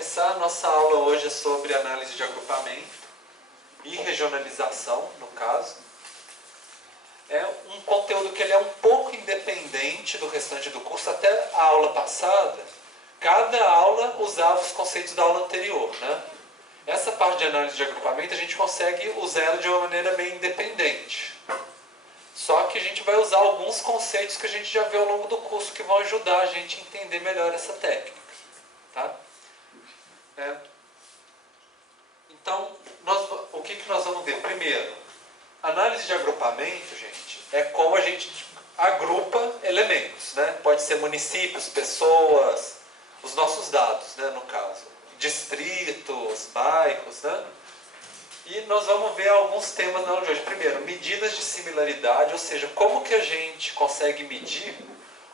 começar, nossa aula hoje é sobre análise de agrupamento e regionalização, no caso. É um conteúdo que ele é um pouco independente do restante do curso. Até a aula passada, cada aula usava os conceitos da aula anterior, né? Essa parte de análise de agrupamento a gente consegue usar ela de uma maneira meio independente. Só que a gente vai usar alguns conceitos que a gente já viu ao longo do curso que vão ajudar a gente a entender melhor essa técnica. Tá? Então, o que nós vamos ver? Primeiro, análise de agrupamento, gente, é como a gente agrupa elementos, né? Pode ser municípios, pessoas, os nossos dados, né, no caso. Distritos, bairros, né? E nós vamos ver alguns temas na aula de hoje. Primeiro, medidas de similaridade, ou seja, como que a gente consegue medir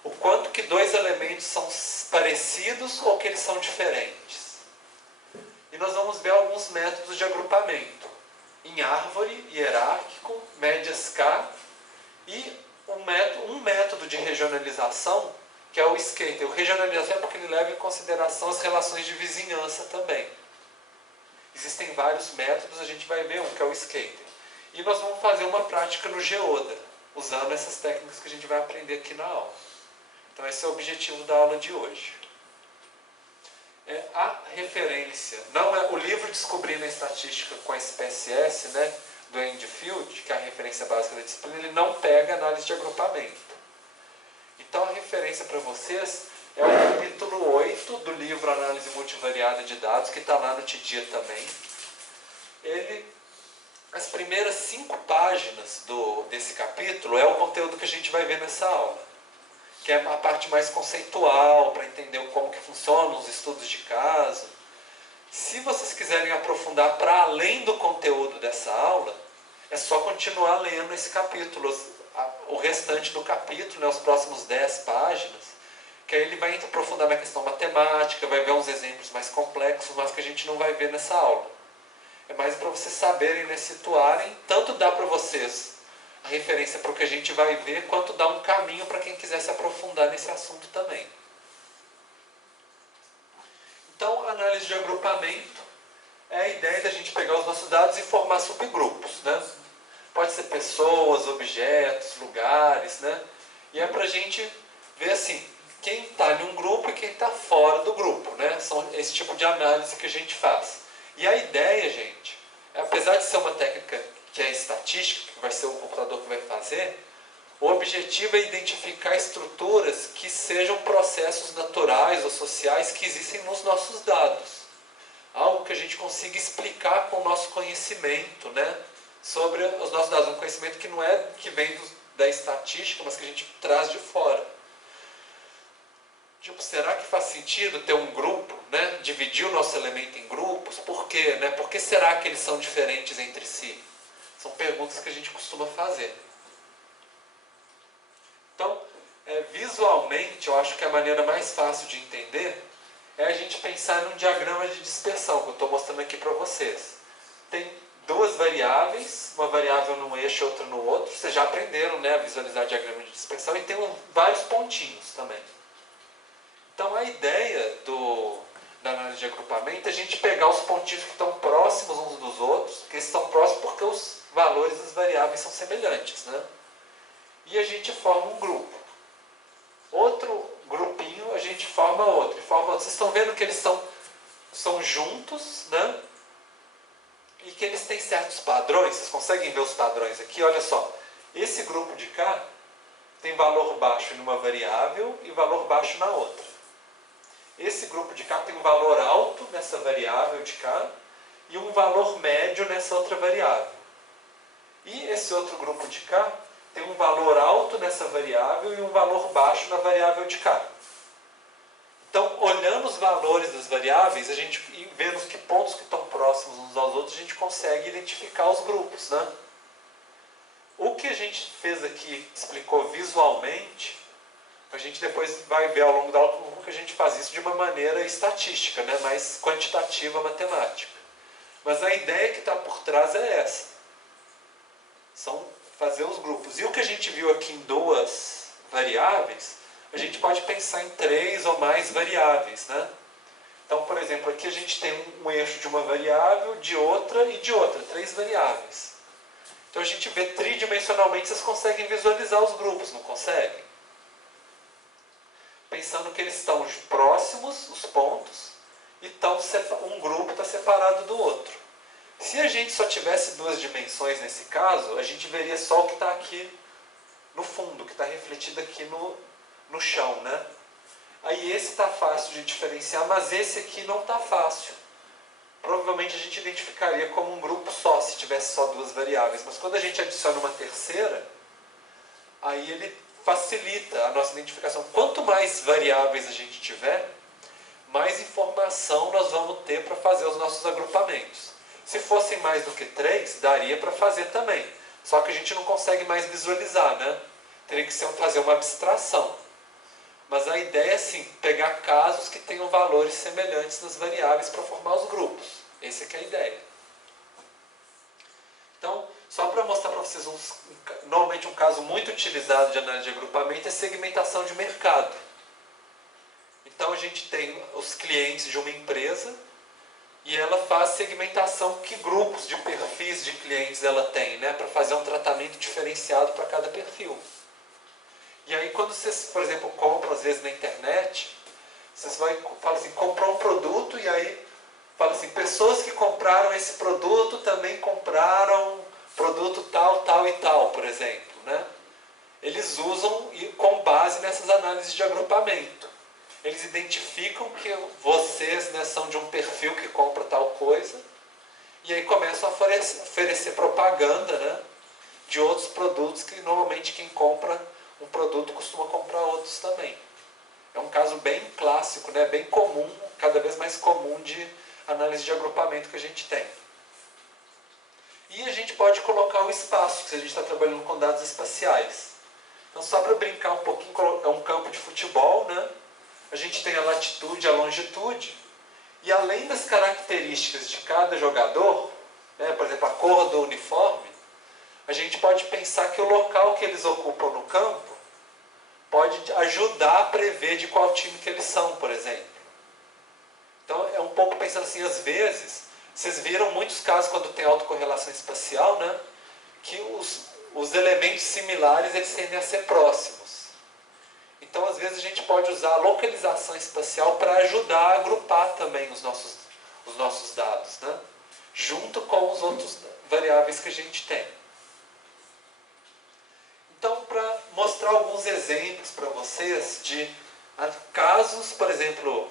o quanto que dois elementos são parecidos ou que eles são diferentes. E nós vamos ver alguns métodos de agrupamento. Em árvore, hierárquico, médias K e um método de regionalização, que é o Skater. O regionalização é porque ele leva em consideração as relações de vizinhança também. Existem vários métodos, a gente vai ver um, que é o Skater. E nós vamos fazer uma prática no Geoda, usando essas técnicas que a gente vai aprender aqui na aula. Então esse é o objetivo da aula de hoje. A referência, não é o livro Descobrindo a Estatística com a SPSS, né, do Enfield, que é a referência básica da disciplina, ele não pega análise de agrupamento. Então a referência para vocês é o capítulo 8 do livro Análise Multivariada de Dados, que está lá no TDIA também. As primeiras 5 páginas desse capítulo é o conteúdo que a gente vai ver nessa aula, que é a parte mais conceitual, para entender como que funcionam os estudos de caso. Se vocês quiserem aprofundar para além do conteúdo dessa aula, é só continuar lendo esse capítulo, o restante do capítulo, né, os próximos 10 páginas, que aí ele vai aprofundar na questão matemática, vai ver uns exemplos mais complexos, mas que a gente não vai ver nessa aula. É mais para vocês saberem, né, situarem, tanto dá para vocês a referência para o que a gente vai ver, quanto dá um caminho para quem quiser se aprofundar nesse assunto também. Então, análise de agrupamento é a ideia da gente pegar os nossos dados e formar subgrupos, né? Pode ser pessoas, objetos, lugares, né? E é para a gente ver assim, quem está em um grupo e quem está fora do grupo, né? São esse tipo de análise que a gente faz. E a ideia, gente, apesar de ser uma técnica que é estatística, que vai ser o computador que vai fazer, o objetivo é identificar estruturas que sejam processos naturais ou sociais que existem nos nossos dados. Algo que a gente consiga explicar com o nosso conhecimento, né, sobre os nossos dados. Um conhecimento que não é que vem da estatística, mas que a gente traz de fora. Tipo, será que faz sentido ter um grupo, né, dividir o nosso elemento em grupos? Por quê? Né? Por que será que eles são diferentes entre si? São perguntas que a gente costuma fazer. Então, visualmente, eu acho que a maneira mais fácil de entender é a gente pensar num diagrama de dispersão, que eu estou mostrando aqui para vocês. Tem duas variáveis, uma variável num eixo e outra no outro. Vocês já aprenderam, né, a visualizar diagrama de dispersão, e tem vários pontinhos também. Então, a ideia da análise de agrupamento é a gente pegar os pontinhos que estão próximos uns dos outros, que estão próximos porque os valores das variáveis são semelhantes, né? E a gente forma um grupo. Outro grupinho, a gente forma outro. Vocês estão vendo que eles são juntos, né? E que eles têm certos padrões. Vocês conseguem ver os padrões aqui? Olha só. Esse grupo de cá tem valor baixo numa variável e valor baixo na outra. Esse grupo de cá tem um valor alto nessa variável de cá e um valor médio nessa outra variável. E esse outro grupo de cá tem um valor alto nessa variável e um valor baixo na variável de cá. Então, olhando os valores das variáveis, e vendo que pontos que estão próximos uns aos outros, a gente consegue identificar os grupos, né? O que a gente fez aqui, explicou visualmente, a gente depois vai ver ao longo da aula como que a gente faz isso de uma maneira estatística, né? Mais quantitativa, matemática. Mas a ideia que está por trás é essa. São fazer os grupos. E o que a gente viu aqui em 2 variáveis, a gente pode pensar em 3 ou mais variáveis, né? Então, por exemplo, aqui a gente tem um eixo de uma variável, de outra e de outra, 3 variáveis. Então a gente vê tridimensionalmente, vocês conseguem visualizar os grupos, não conseguem? Pensando que eles estão próximos, os pontos, e um grupo está separado do outro. Se a gente só tivesse 2 dimensões nesse caso, a gente veria só o que está aqui no fundo, que está refletido aqui no chão, né? Aí esse está fácil de diferenciar, mas esse aqui não está fácil. Provavelmente a gente identificaria como um grupo só, se tivesse só 2 variáveis. Mas quando a gente adiciona uma terceira, aí ele facilita a nossa identificação. Quanto mais variáveis a gente tiver, mais informação nós vamos ter para fazer os nossos agrupamentos. Se fossem mais do que 3, daria para fazer também. Só que a gente não consegue mais visualizar, né? Teria que fazer uma abstração. Mas a ideia é, sim, pegar casos que tenham valores semelhantes nas variáveis para formar os grupos. Essa é que é a ideia. Então, só para mostrar para vocês, normalmente um caso muito utilizado de análise de agrupamento é segmentação de mercado. Então, a gente tem os clientes de uma empresa e ela faz segmentação, que grupos de perfis de clientes ela tem, né, para fazer um tratamento diferenciado para cada perfil. E aí quando vocês, por exemplo, compram às vezes na internet, vocês falam assim, comprou um produto e aí fala assim, pessoas que compraram esse produto também compraram produto tal, tal e tal, por exemplo, né? Eles usam com base nessas análises de agrupamento. Eles identificam que vocês, né, são de um perfil que compra tal coisa e aí começam a oferecer propaganda, né, de outros produtos que normalmente quem compra um produto costuma comprar outros também. É um caso bem clássico, né? Bem comum, cada vez mais comum de análise de agrupamento que a gente tem. E a gente pode colocar o espaço, se a gente está trabalhando com dados espaciais. Então, só para brincar um pouquinho, é um campo de futebol, né? A gente tem a latitude e a longitude, e além das características de cada jogador, né, por exemplo, a cor do uniforme, a gente pode pensar que o local que eles ocupam no campo pode ajudar a prever de qual time que eles são, por exemplo. Então é um pouco pensando assim, às vezes, vocês viram muitos casos quando tem autocorrelação espacial, né, que os elementos similares eles tendem a ser próximos. Então às vezes a gente pode usar a localização espacial para ajudar a agrupar também os nossos dados, né, junto com os outros variáveis que a gente tem. Então, para mostrar alguns exemplos para vocês de casos, por exemplo,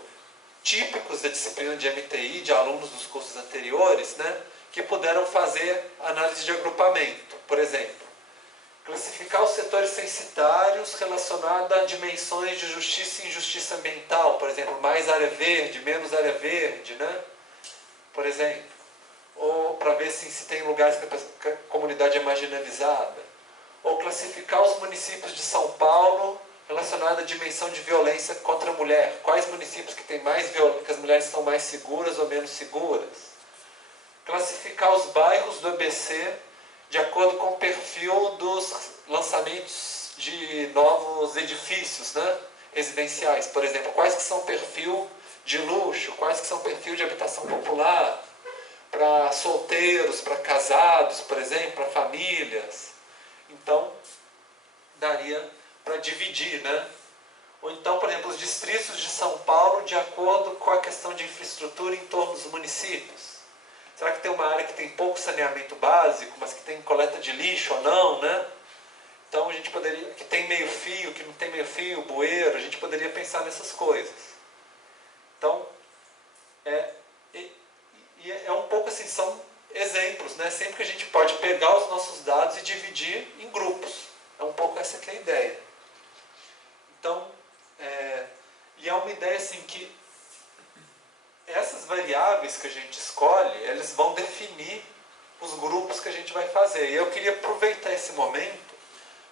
típicos da disciplina de MTI, de alunos dos cursos anteriores, né, que puderam fazer análise de agrupamento. Por exemplo, classificar os setores censitários relacionados a dimensões de justiça e injustiça ambiental, por exemplo, mais área verde, menos área verde, né, por exemplo. Ou para ver se tem lugares que a comunidade é marginalizada. Ou classificar os municípios de São Paulo relacionado à dimensão de violência contra a mulher. Quais municípios que tem mais que as mulheres estão mais seguras ou menos seguras. Classificar os bairros do ABC de acordo com o perfil dos lançamentos de novos edifícios, né, residenciais. Por exemplo, quais que são perfil de luxo, quais que são perfil de habitação popular, para solteiros, para casados, por exemplo, para famílias. Então, daria para dividir, né? Ou então, por exemplo, os distritos de São Paulo de acordo com a questão de infraestrutura em torno dos municípios. Será que tem uma área que tem pouco saneamento básico, mas que tem coleta de lixo ou não, né? Então, a gente poderia, que tem meio fio, que não tem meio fio, bueiro, a gente poderia pensar nessas coisas. Então, é um pouco assim, são exemplos, né? Sempre que a gente pode pegar os nossos dados e dividir em grupos. É um pouco essa que é a ideia. Então, e é uma ideia assim que essas variáveis que a gente escolhe, eles vão definir os grupos que a gente vai fazer. E eu queria aproveitar esse momento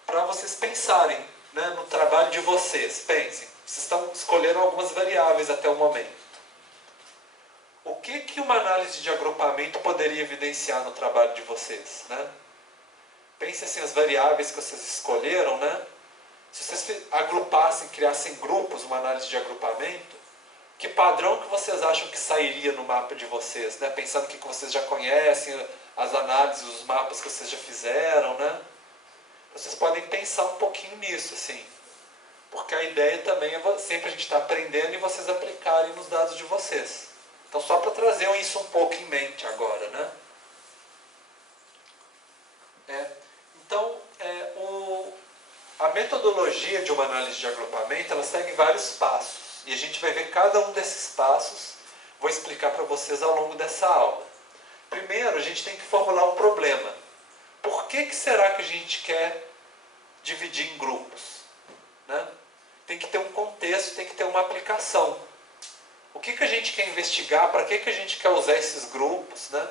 para vocês pensarem, né, no trabalho de vocês. Pensem, vocês estão escolhendo algumas variáveis até o momento. O que uma análise de agrupamento poderia evidenciar no trabalho de vocês, né? Pensem assim, as variáveis que vocês escolheram, né? Se vocês agrupassem, criassem grupos, uma análise de agrupamento, que padrão que vocês acham que sairia no mapa de vocês, né? Pensando que vocês já conhecem as análises, os mapas que vocês já fizeram, né? Vocês podem pensar um pouquinho nisso, assim. Porque a ideia também é sempre a gente estar aprendendo e vocês aplicarem nos dados de vocês. Então, só para trazer isso um pouco em mente agora, né? Então, a metodologia de uma análise de agrupamento, ela segue vários passos. E a gente vai ver cada um desses passos, vou explicar para vocês ao longo dessa aula. Primeiro, a gente tem que formular um problema. Por que será que a gente quer dividir em grupos? Né? Tem que ter um contexto, tem que ter uma aplicação. O que a gente quer investigar, para que a gente quer usar esses grupos? Né?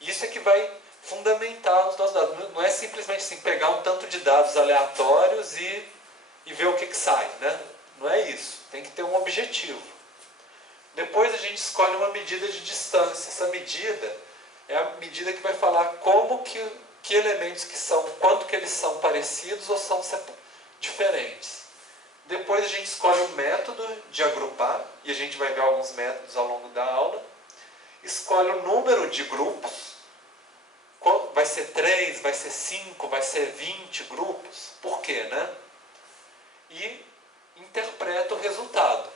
Isso é que vai fundamentar os nossos dados. Não é simplesmente assim, pegar um tanto de dados aleatórios e ver o que sai. Né? Não é isso. Tem que ter um objetivo. Depois a gente escolhe uma medida de distância. Essa medida é a medida que vai falar como que elementos que são, quanto que eles são parecidos ou são diferentes. Depois a gente escolhe um método de agrupar, e a gente vai ver alguns métodos ao longo da aula. Escolhe o número de grupos. Vai ser 3, vai ser 5, vai ser 20 grupos. Por quê, né? E interpreta o resultado.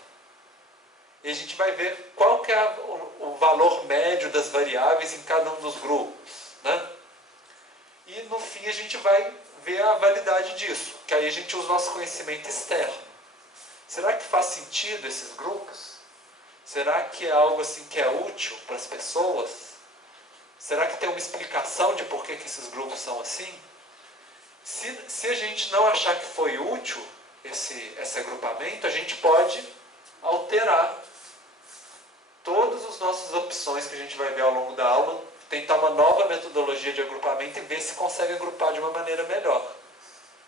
E a gente vai ver qual que é o valor médio das variáveis em cada um dos grupos. Né? E no fim a gente vai ver a validade disso, que aí a gente usa o nosso conhecimento externo. Será que faz sentido esses grupos? Será que é algo assim que é útil para as pessoas? Será que tem uma explicação de por que esses grupos são assim? Se a gente não achar que foi útil esse agrupamento, a gente pode alterar todas as nossas opções que a gente vai ver ao longo da aula, tentar uma nova metodologia de agrupamento e ver se consegue agrupar de uma maneira melhor,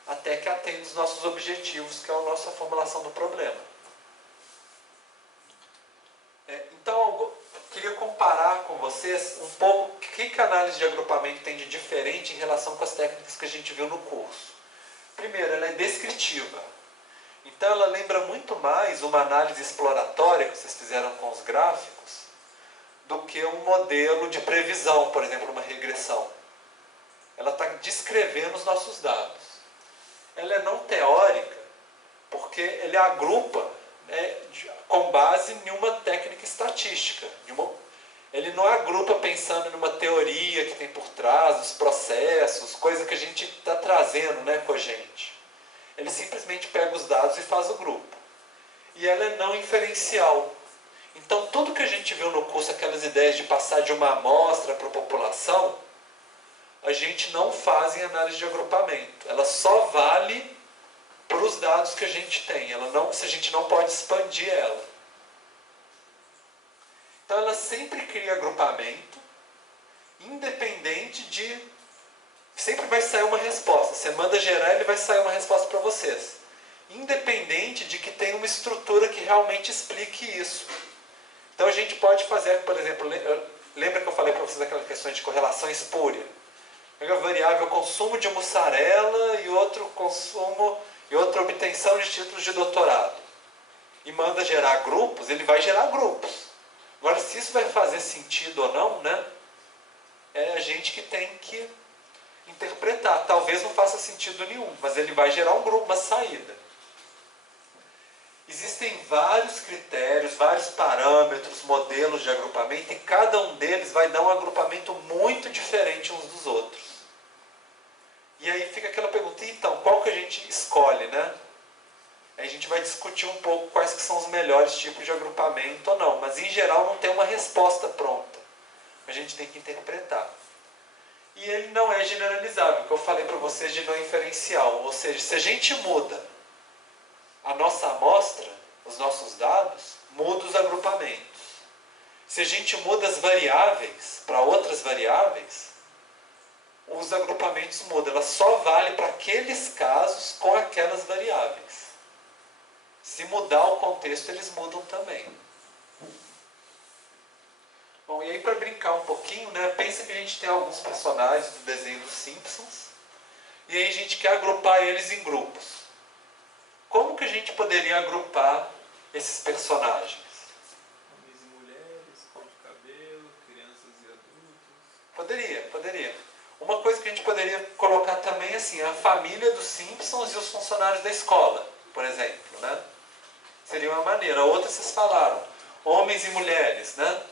até que atenda os nossos objetivos, que é a nossa formulação do problema. Então, eu queria comparar com vocês um pouco o que a análise de agrupamento tem de diferente em relação com as técnicas que a gente viu no curso. Primeiro, ela é descritiva. Então, ela lembra muito mais uma análise exploratória que vocês fizeram com os gráficos do que um modelo de previsão, por exemplo, uma regressão. Ela está descrevendo os nossos dados. Ela é não teórica porque ele agrupa, né, com base em uma técnica estatística. Ele não agrupa pensando numa teoria que tem por trás, os processos, coisa que a gente está trazendo, né, com a gente. Ele simplesmente pega os dados e faz o grupo. E ela é não inferencial. Então, tudo que a gente viu no curso, aquelas ideias de passar de uma amostra para a população, a gente não faz em análise de agrupamento. Ela só vale para os dados que a gente tem. A gente não pode expandir ela. Então, ela sempre cria agrupamento, independente de... Sempre vai sair uma resposta. Você manda gerar, ele vai sair uma resposta para vocês. Independente de que tenha uma estrutura que realmente explique isso. Então a gente pode fazer, por exemplo, lembra que eu falei para vocês aquelas questões de correlação espúria? Pega a variável consumo de mussarela e outra obtenção de títulos de doutorado. E manda gerar grupos, ele vai gerar grupos. Agora, se isso vai fazer sentido ou não, né? É a gente que tem que interpretar. Talvez não faça sentido nenhum, mas ele vai gerar um grupo, uma saída. Existem vários critérios, vários parâmetros, modelos de agrupamento, e cada um deles vai dar um agrupamento muito diferente uns dos outros. E aí fica aquela pergunta, então, qual que a gente escolhe, né? Aí a gente vai discutir um pouco quais que são os melhores tipos de agrupamento ou não, mas em geral não tem uma resposta pronta. A gente tem que interpretar. E ele não é generalizável, que eu falei para vocês de não inferencial, ou seja, se a gente muda a nossa amostra, os nossos dados, muda os agrupamentos. Se a gente muda as variáveis para outras variáveis, os agrupamentos mudam. Ela só vale para aqueles casos com aquelas variáveis. Se mudar o contexto, eles mudam também. Bom, e aí para brincar um pouquinho, né, pensa que a gente tem alguns personagens do desenho dos Simpsons, e aí a gente quer agrupar eles em grupos. Como que a gente poderia agrupar esses personagens? Poderia, poderia. Uma coisa que a gente poderia colocar também, assim, a família dos Simpsons e os funcionários da escola, por exemplo, né? Seria uma maneira. A outra vocês falaram, homens e mulheres, né?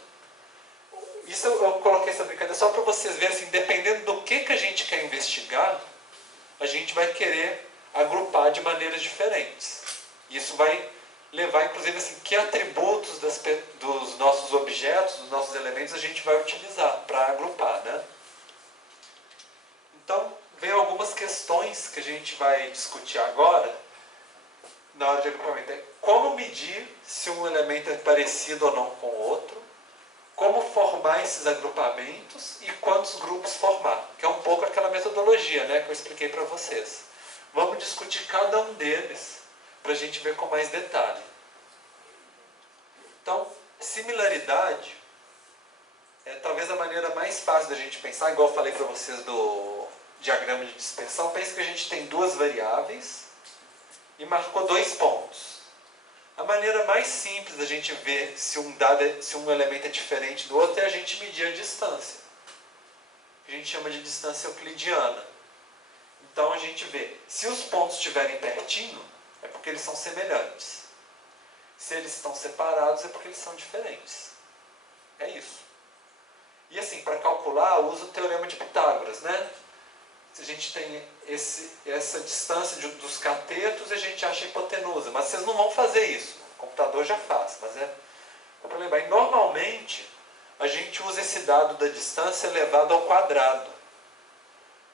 Isso eu coloquei essa brincadeira só para vocês verem, assim, dependendo do que a gente quer investigar, a gente vai querer agrupar de maneiras diferentes. Isso vai levar, inclusive, assim, que atributos dos nossos objetos, dos nossos elementos, a gente vai utilizar para agrupar, né? Então, vem algumas questões que a gente vai discutir agora, na hora de agrupamento. Como medir se um elemento é parecido ou não com o outro, como formar esses agrupamentos e quantos grupos formar, que é um pouco aquela metodologia, né, que eu expliquei para vocês. Vamos discutir cada um deles para a gente ver com mais detalhe. Então, similaridade é talvez a maneira mais fácil da gente pensar, igual eu falei para vocês do diagrama de dispersão. Pense que a gente tem duas variáveis e marcou 2 pontos. A maneira mais simples da gente ver se um elemento é diferente do outro é a gente medir a distância. A gente chama de distância euclidiana. Então a gente vê, se os pontos estiverem pertinho, é porque eles são semelhantes. Se eles estão separados, é porque eles são diferentes. É isso. E assim, para calcular, usa o teorema de Pitágoras, né? Se a gente tem essa distância dos catetos, a gente acha a hipotenusa. Mas vocês não vão fazer isso. O computador já faz, mas é para lembrar. E normalmente, a gente usa esse dado da distância elevado ao quadrado.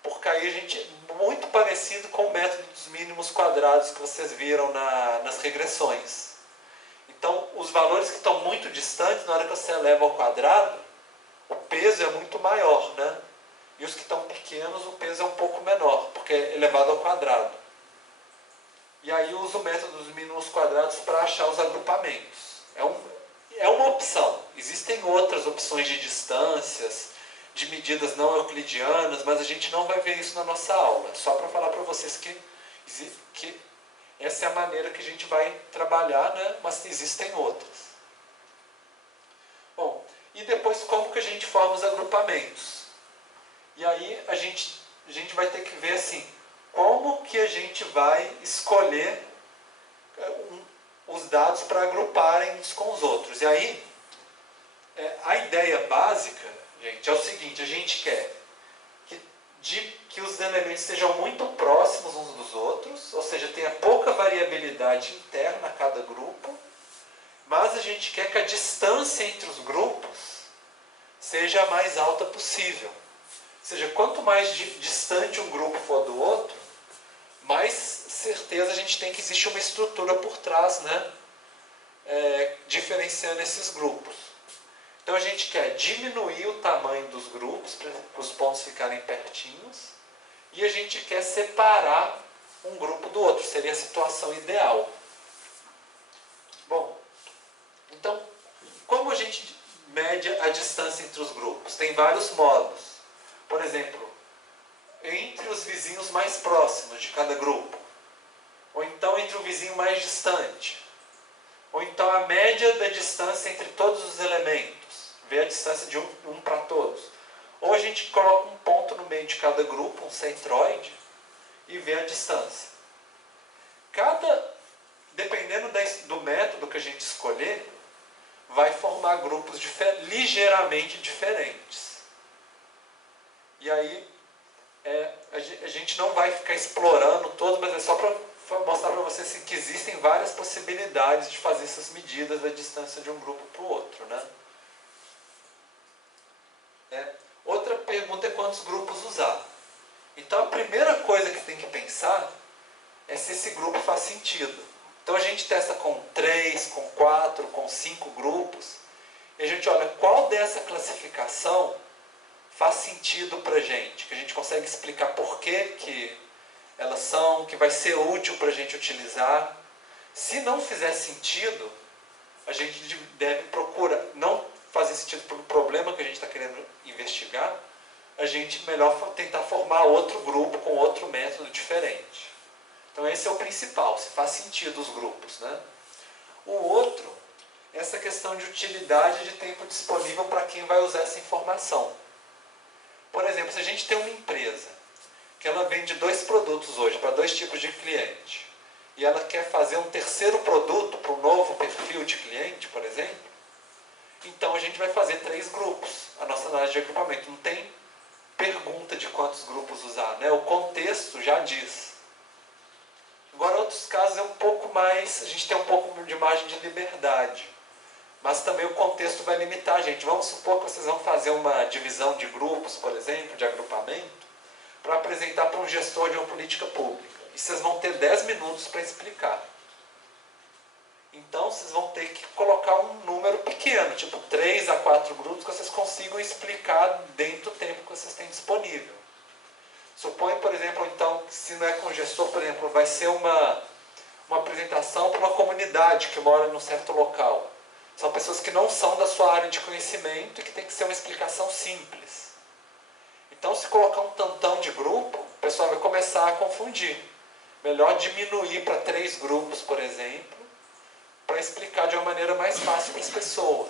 Porque aí a gente é muito parecido com o método dos mínimos quadrados que vocês viram nas regressões. Então, os valores que estão muito distantes, na hora que você eleva ao quadrado, o peso é muito maior, né? E os que estão pequenos, o peso é um pouco menor, porque é elevado ao quadrado. E aí uso o método dos mínimos quadrados para achar os agrupamentos. É uma opção. Existem outras opções de distâncias, de medidas não euclidianas, mas a gente não vai ver isso na nossa aula. Só para falar para vocês que essa é a maneira que a gente vai trabalhar, né? Mas existem outras. Bom, e depois como que a gente forma os agrupamentos? E aí a gente vai ter que ver assim, como que a gente vai escolher os dados para agruparem uns com os outros. E aí, a ideia básica, gente, é o seguinte, a gente quer que os elementos estejam muito próximos uns dos outros, ou seja, tenha pouca variabilidade interna a cada grupo, mas a gente quer que a distância entre os grupos seja a mais alta possível. Ou seja, quanto mais distante um grupo for do outro, mais certeza a gente tem que existe uma estrutura por trás, né? Diferenciando esses grupos. Então a gente quer diminuir o tamanho dos grupos para os pontos ficarem pertinhos e a gente quer separar um grupo do outro, seria a situação ideal. Bom, então, como a gente mede a distância entre os grupos? Tem vários modos. Por exemplo, entre os vizinhos mais próximos de cada grupo, ou então entre o vizinho mais distante, ou então a média da distância entre todos os elementos, ver a distância de um para todos. Ou a gente coloca um ponto no meio de cada grupo, um centroide, e vê a distância. Dependendo do método que a gente escolher, vai formar grupos ligeiramente diferentes. E aí, a gente não vai ficar explorando todo, mas é só para mostrar para vocês assim, que existem várias possibilidades de fazer essas medidas da distância de um grupo para o outro, né? Outra pergunta é quantos grupos usar. Então a primeira coisa que tem que pensar é se esse grupo faz sentido. Então a gente testa com 3, com 4, com 5 grupos, e a gente olha qual dessa classificação faz sentido para a gente, que a gente consegue explicar por que elas são, que vai ser útil para a gente utilizar. Se não fizer sentido, a gente deve procurar, não fazer sentido para o problema que a gente está querendo investigar, a gente melhor tentar formar outro grupo com outro método diferente. Então esse é o principal, se faz sentido os grupos, né? O outro é essa questão de utilidade de tempo disponível para quem vai usar essa informação. Por exemplo, se a gente tem uma empresa que ela vende 2 produtos hoje para 2 tipos de cliente, e ela quer fazer um terceiro produto para um novo perfil de cliente, por exemplo, então a gente vai fazer 3 grupos. A nossa análise de agrupamento não tem pergunta de quantos grupos usar, né? O contexto já diz. Agora, outros casos é um pouco mais, a gente tem um pouco de margem de liberdade, mas também o contexto vai limitar a gente. Vamos supor que vocês vão fazer uma divisão de grupos, por exemplo, de agrupamento, para apresentar para um gestor de uma política pública. E vocês vão ter 10 minutos para explicar. Então, vocês vão ter que colocar um número pequeno, tipo 3 a 4 grupos, que vocês consigam explicar dentro do tempo que vocês têm disponível. Suponha, por exemplo, então, se não é com o gestor, por exemplo, vai ser uma apresentação para uma comunidade que mora num certo local. São pessoas que não são da sua área de conhecimento e que tem que ser uma explicação simples. Então, se colocar um tantão de grupo, o pessoal vai começar a confundir. Melhor diminuir para 3 grupos, por exemplo, para explicar de uma maneira mais fácil para as pessoas.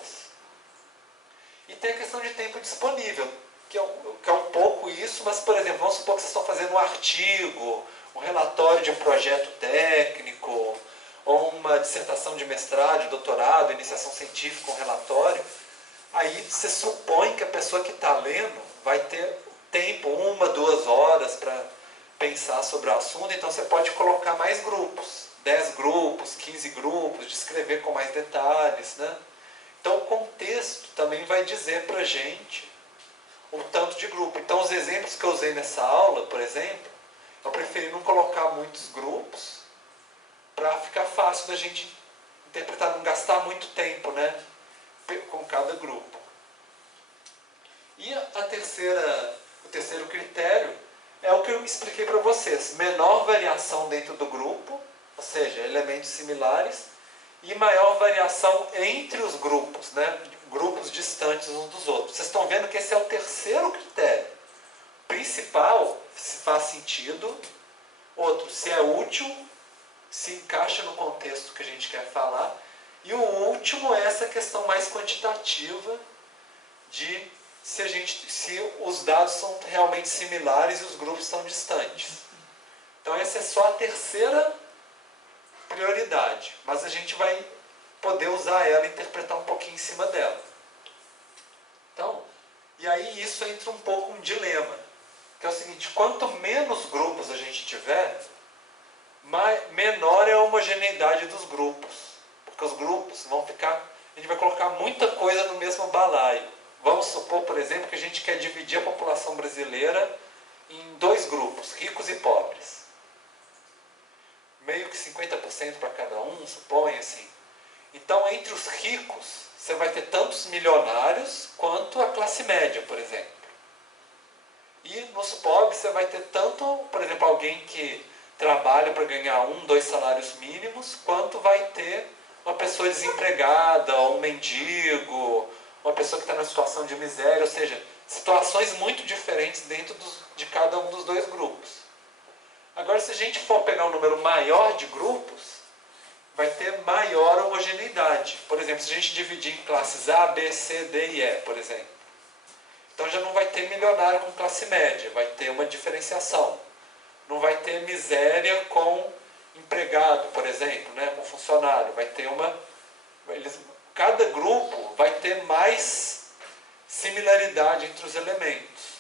E tem a questão de tempo disponível, que é um pouco isso, mas, por exemplo, vamos supor que vocês estão fazendo um artigo, um relatório de um projeto técnico, ou uma dissertação de mestrado, doutorado, iniciação científica, um relatório. Aí você supõe que a pessoa que está lendo vai ter tempo, 1, 2 horas para pensar sobre o assunto, então você pode colocar mais grupos, 10 grupos, 15 grupos, descrever com mais detalhes, né? Então o contexto também vai dizer para a gente o tanto de grupo. Então os exemplos que eu usei nessa aula, por exemplo, eu preferi não colocar muitos grupos para ficar fácil da gente interpretar, não gastar muito tempo, né, com cada grupo. E o terceiro critério é o que eu expliquei para vocês. Menor variação dentro do grupo, ou seja, elementos similares, e maior variação entre os grupos, né, grupos distantes uns dos outros. Vocês estão vendo que esse é o terceiro critério. Principal, se faz sentido. Outro, se é útil, se encaixa no contexto que a gente quer falar. E o último é essa questão mais quantitativa de se os dados são realmente similares e os grupos são distantes. Então essa é só a terceira prioridade, mas a gente vai poder usar ela e interpretar um pouquinho em cima dela. Então, e aí isso entra um pouco um dilema, que é o seguinte: quanto menos grupos a gente tiver, menor é a homogeneidade dos grupos, porque os grupos vão ficar, a gente vai colocar muita coisa no mesmo balaio. Vamos supor, por exemplo, que a gente quer dividir a população brasileira em 2 grupos, ricos e pobres. Meio que 50% para cada um, supõe assim. Então, entre os ricos, você vai ter tantos milionários quanto a classe média, por exemplo. E nos pobres você vai ter tanto, por exemplo, alguém que trabalha para ganhar 1, 2 salários mínimos, quanto vai ter uma pessoa desempregada, um mendigo, uma pessoa que está numa situação de miséria, ou seja, situações muito diferentes dentro de cada um dos 2 grupos. Agora, se a gente for pegar um número maior de grupos, vai ter maior homogeneidade. Por exemplo, se a gente dividir em classes A, B, C, D e E, por exemplo. Então já não vai ter milionário com classe média, vai ter uma diferenciação. Não vai ter miséria com empregado, por exemplo, né, com funcionário. Vai ter cada grupo vai ter mais similaridade entre os elementos.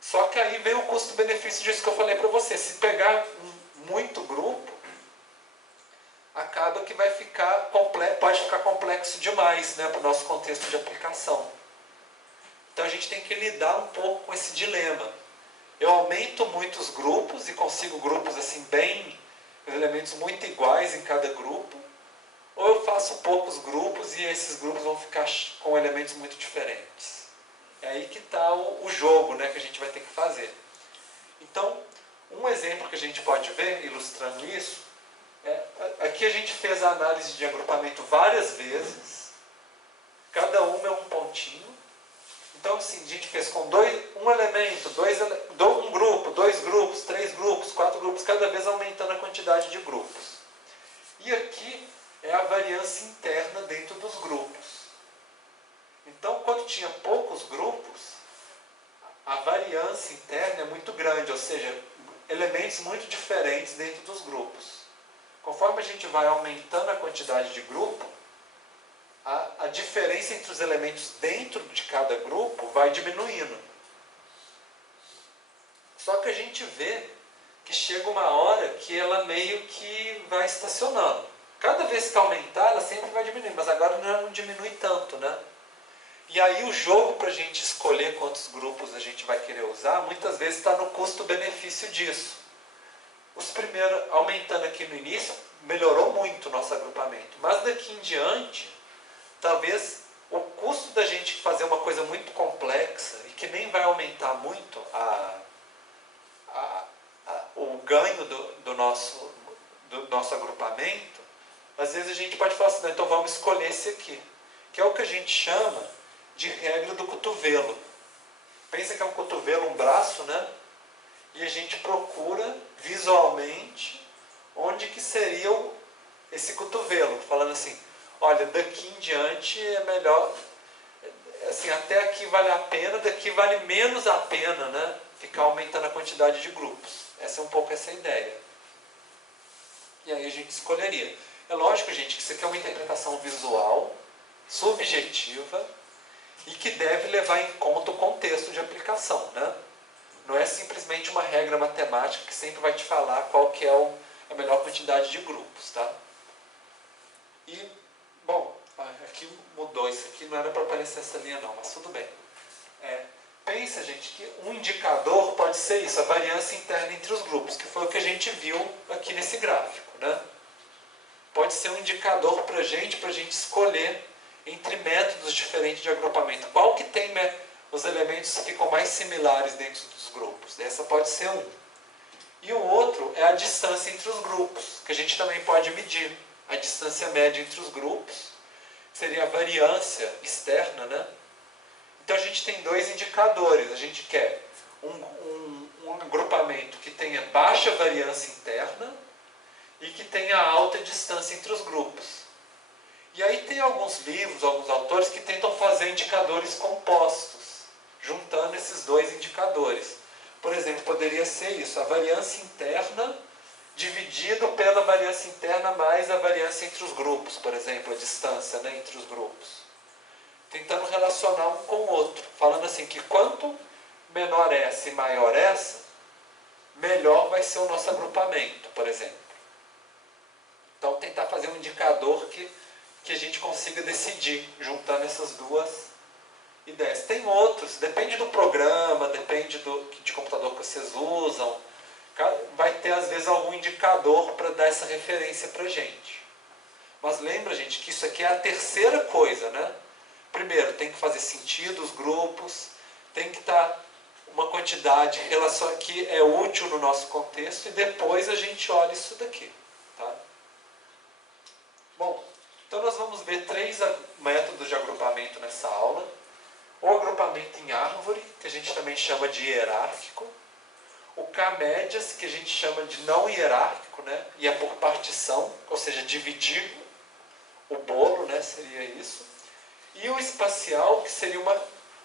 Só que aí vem o custo-benefício disso que eu falei para você. Se pegar muito grupo, acaba que vai pode ficar complexo demais, né, para o nosso contexto de aplicação. Então a gente tem que lidar um pouco com esse dilema. Eu aumento muitos grupos e consigo grupos assim elementos muito iguais em cada grupo, ou eu faço poucos grupos e esses grupos vão ficar com elementos muito diferentes. É aí que está o jogo, né, que a gente vai ter que fazer. Então, um exemplo que a gente pode ver, ilustrando isso, aqui a gente fez a análise de agrupamento várias vezes, cada uma é um pontinho. Então, assim, a gente fez com um elemento, um grupo, 2 grupos, 3 grupos, 4 grupos, cada vez aumentando a quantidade de grupos. E aqui é a variância interna dentro dos grupos. Então, quando tinha poucos grupos, a variância interna é muito grande, ou seja, elementos muito diferentes dentro dos grupos. Conforme a gente vai aumentando a quantidade de grupo, a diferença entre os elementos dentro de cada grupo vai diminuindo. Só que a gente vê que chega uma hora que ela meio que vai estacionando. Cada vez que aumentar, ela sempre vai diminuir, mas agora não diminui tanto, né? E aí o jogo para a gente escolher quantos grupos a gente vai querer usar, muitas vezes está no custo-benefício disso. Os primeiros, aumentando aqui no início, melhorou muito o nosso agrupamento. Mas daqui em diante, talvez o custo da gente fazer uma coisa muito complexa e que nem vai aumentar muito o ganho do nosso agrupamento, às vezes a gente pode falar assim, então vamos escolher esse aqui, que é o que a gente chama de regra do cotovelo. Pensa que é um cotovelo, um braço, né? E a gente procura visualmente onde que seria esse cotovelo, falando assim, olha, daqui em diante é melhor, assim, até aqui vale a pena, daqui vale menos a pena, né? Ficar aumentando a quantidade de grupos. Essa é um pouco essa ideia. E aí a gente escolheria. É lógico, gente, que isso aqui é uma interpretação visual, subjetiva, e que deve levar em conta o contexto de aplicação, né? Não é simplesmente uma regra matemática que sempre vai te falar qual que é a melhor quantidade de grupos, tá? E, bom, aqui mudou, isso aqui não era para aparecer essa linha não, mas tudo bem. Pensa, gente, que um indicador pode ser isso, a variância interna entre os grupos, que foi o que a gente viu aqui nesse gráfico, né? Pode ser um indicador para a gente escolher entre métodos diferentes de agrupamento. Qual que tem os elementos que ficam mais similares dentro dos grupos? Essa pode ser um. E o outro é a distância entre os grupos, que a gente também pode medir. A distância média entre os grupos seria a variância externa, né? Então a gente tem dois indicadores. A gente quer um agrupamento que tenha baixa variância interna e que tenha alta distância entre os grupos. E aí tem alguns livros, alguns autores que tentam fazer indicadores compostos, juntando esses dois indicadores. Por exemplo, poderia ser isso, a variância interna dividido pela variância interna mais a variância entre os grupos, por exemplo, a distância, né, entre os grupos. Tentando relacionar um com o outro, falando assim que quanto menor essa e maior essa, melhor vai ser o nosso agrupamento, por exemplo. Então tentar fazer um indicador que a gente consiga decidir, juntando essas duas ideias. Tem outros, depende do programa, depende de computador que vocês usam, vai ter às vezes algum indicador para dar essa referência para a gente. Mas lembra, gente, que isso aqui é a terceira coisa, né? Primeiro, tem que fazer sentido os grupos, tem que estar uma quantidade que é útil no nosso contexto e depois a gente olha isso daqui. Tá? Bom, então nós vamos ver 3 métodos de agrupamento nessa aula. O agrupamento em árvore, que a gente também chama de hierárquico. O K-médias, que a gente chama de não hierárquico, né? E é por partição, ou seja, dividir o bolo, né? Seria isso. E o espacial, que seria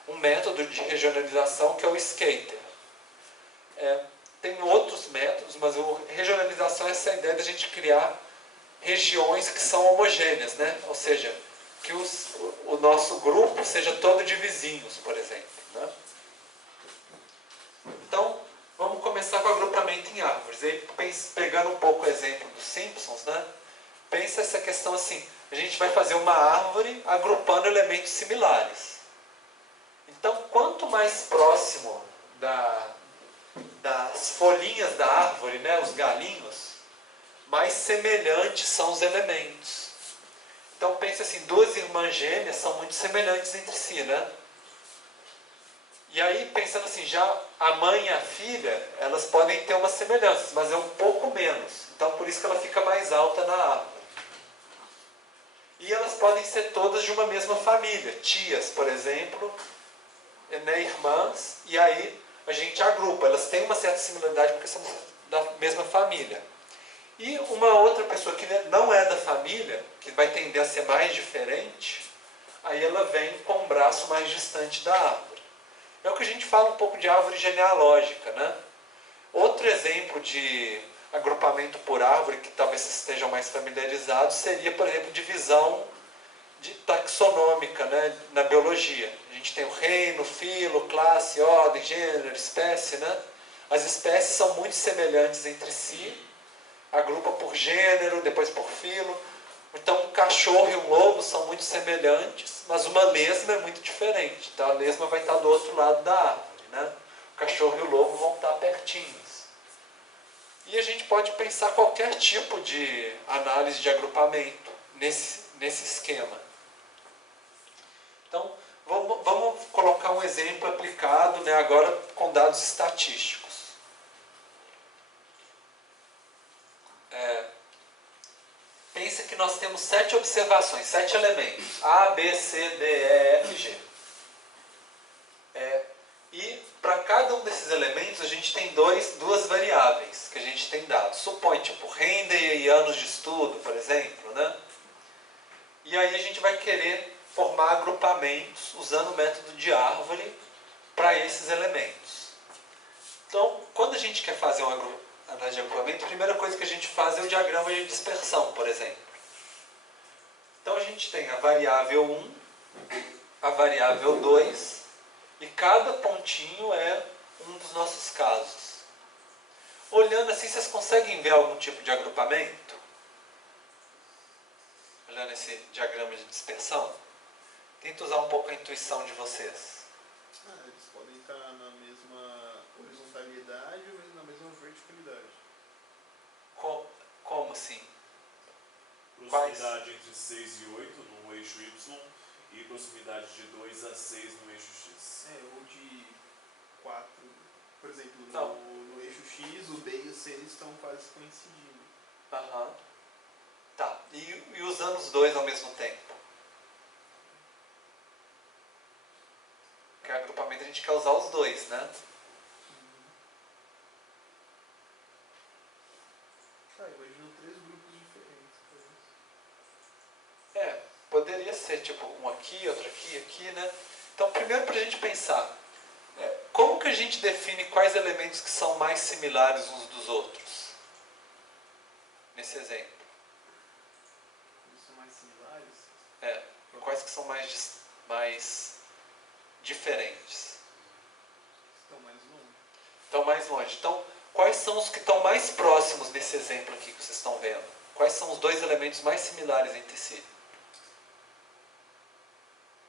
um método de regionalização, que é o Skater. Tem outros métodos, mas regionalização é essa ideia de a gente criar regiões que são homogêneas, né? Ou seja, que o nosso grupo seja todo de vizinhos, por exemplo. Né? Então, vamos começar com o agrupamento em árvores. Aí, pegando um pouco o exemplo dos Simpsons, né? Pensa essa questão assim, a gente vai fazer uma árvore agrupando elementos similares. Então, quanto mais próximo das folhinhas da árvore, né, os galinhos, mais semelhantes são os elementos. Então, pense assim, 2 irmãs gêmeas são muito semelhantes entre si, né? E aí, pensando assim, já a mãe e a filha, elas podem ter uma semelhança, mas é um pouco menos. Então, por isso que ela fica mais alta na árvore. E elas podem ser todas de uma mesma família. Tias, por exemplo, né, irmãs, e aí a gente agrupa. Elas têm uma certa similaridade porque são da mesma família. E uma outra pessoa que não é da família, que vai tender a ser mais diferente, aí ela vem com o braço mais distante da árvore. É o que a gente fala um pouco de árvore genealógica, né? Outro exemplo de agrupamento por árvore, que talvez vocês estejam mais familiarizados, seria, por exemplo, divisão taxonômica, né, na biologia. A gente tem o reino, filo, classe, ordem, gênero, espécie, né? As espécies são muito semelhantes entre si, agrupa por gênero, depois por filo. Então, um cachorro e um lobo são muito semelhantes, mas uma lesma é muito diferente. Então, a lesma vai estar do outro lado da árvore, né? O cachorro e o lobo vão estar pertinhos. E a gente pode pensar qualquer tipo de análise de agrupamento nesse esquema. Então, vamos colocar um exemplo aplicado, né, agora com dados estatísticos. Pensa que nós temos 7 observações, 7 elementos. A, B, C, D, E, F, G. E para cada um desses elementos a gente tem duas variáveis que a gente tem dado. Supõe, tipo, renda e anos de estudo, por exemplo, né? E aí a gente vai querer formar agrupamentos usando o método de árvore para esses elementos. Então, quando a gente quer fazer uma análise de agrupamento, a primeira coisa que a gente faz é o diagrama de dispersão, por exemplo. Então a gente tem a variável 1, a variável 2, e cada pontinho é um dos nossos casos. Olhando assim, vocês conseguem ver algum tipo de agrupamento? Olhando esse diagrama de dispersão? Tenta usar um pouco a intuição de vocês. Eles podem estar na mesma horizontalidade ou na mesma verticalidade. Como assim? Proximidade entre 6 e 8 no eixo Y e proximidade de 2 a 6 no eixo X. Ou de 4, por exemplo, no eixo X, o B e o C estão quase coincidindo. Aham. Tá, e usando os dois ao mesmo tempo? Porque agrupamento a gente quer usar os dois, né? Imagino 3 grupos diferentes. Poderia ser tipo um aqui, outro aqui, né? Então, primeiro para a gente pensar, como que a gente define quais elementos que são mais similares uns dos outros? Nesse exemplo. Eles são mais similares? E quais que são mais diferentes? Estão mais longe. Estão mais longe. Então, quais são os que estão mais próximos nesse exemplo aqui que vocês estão vendo? Quais são os dois elementos mais similares entre si?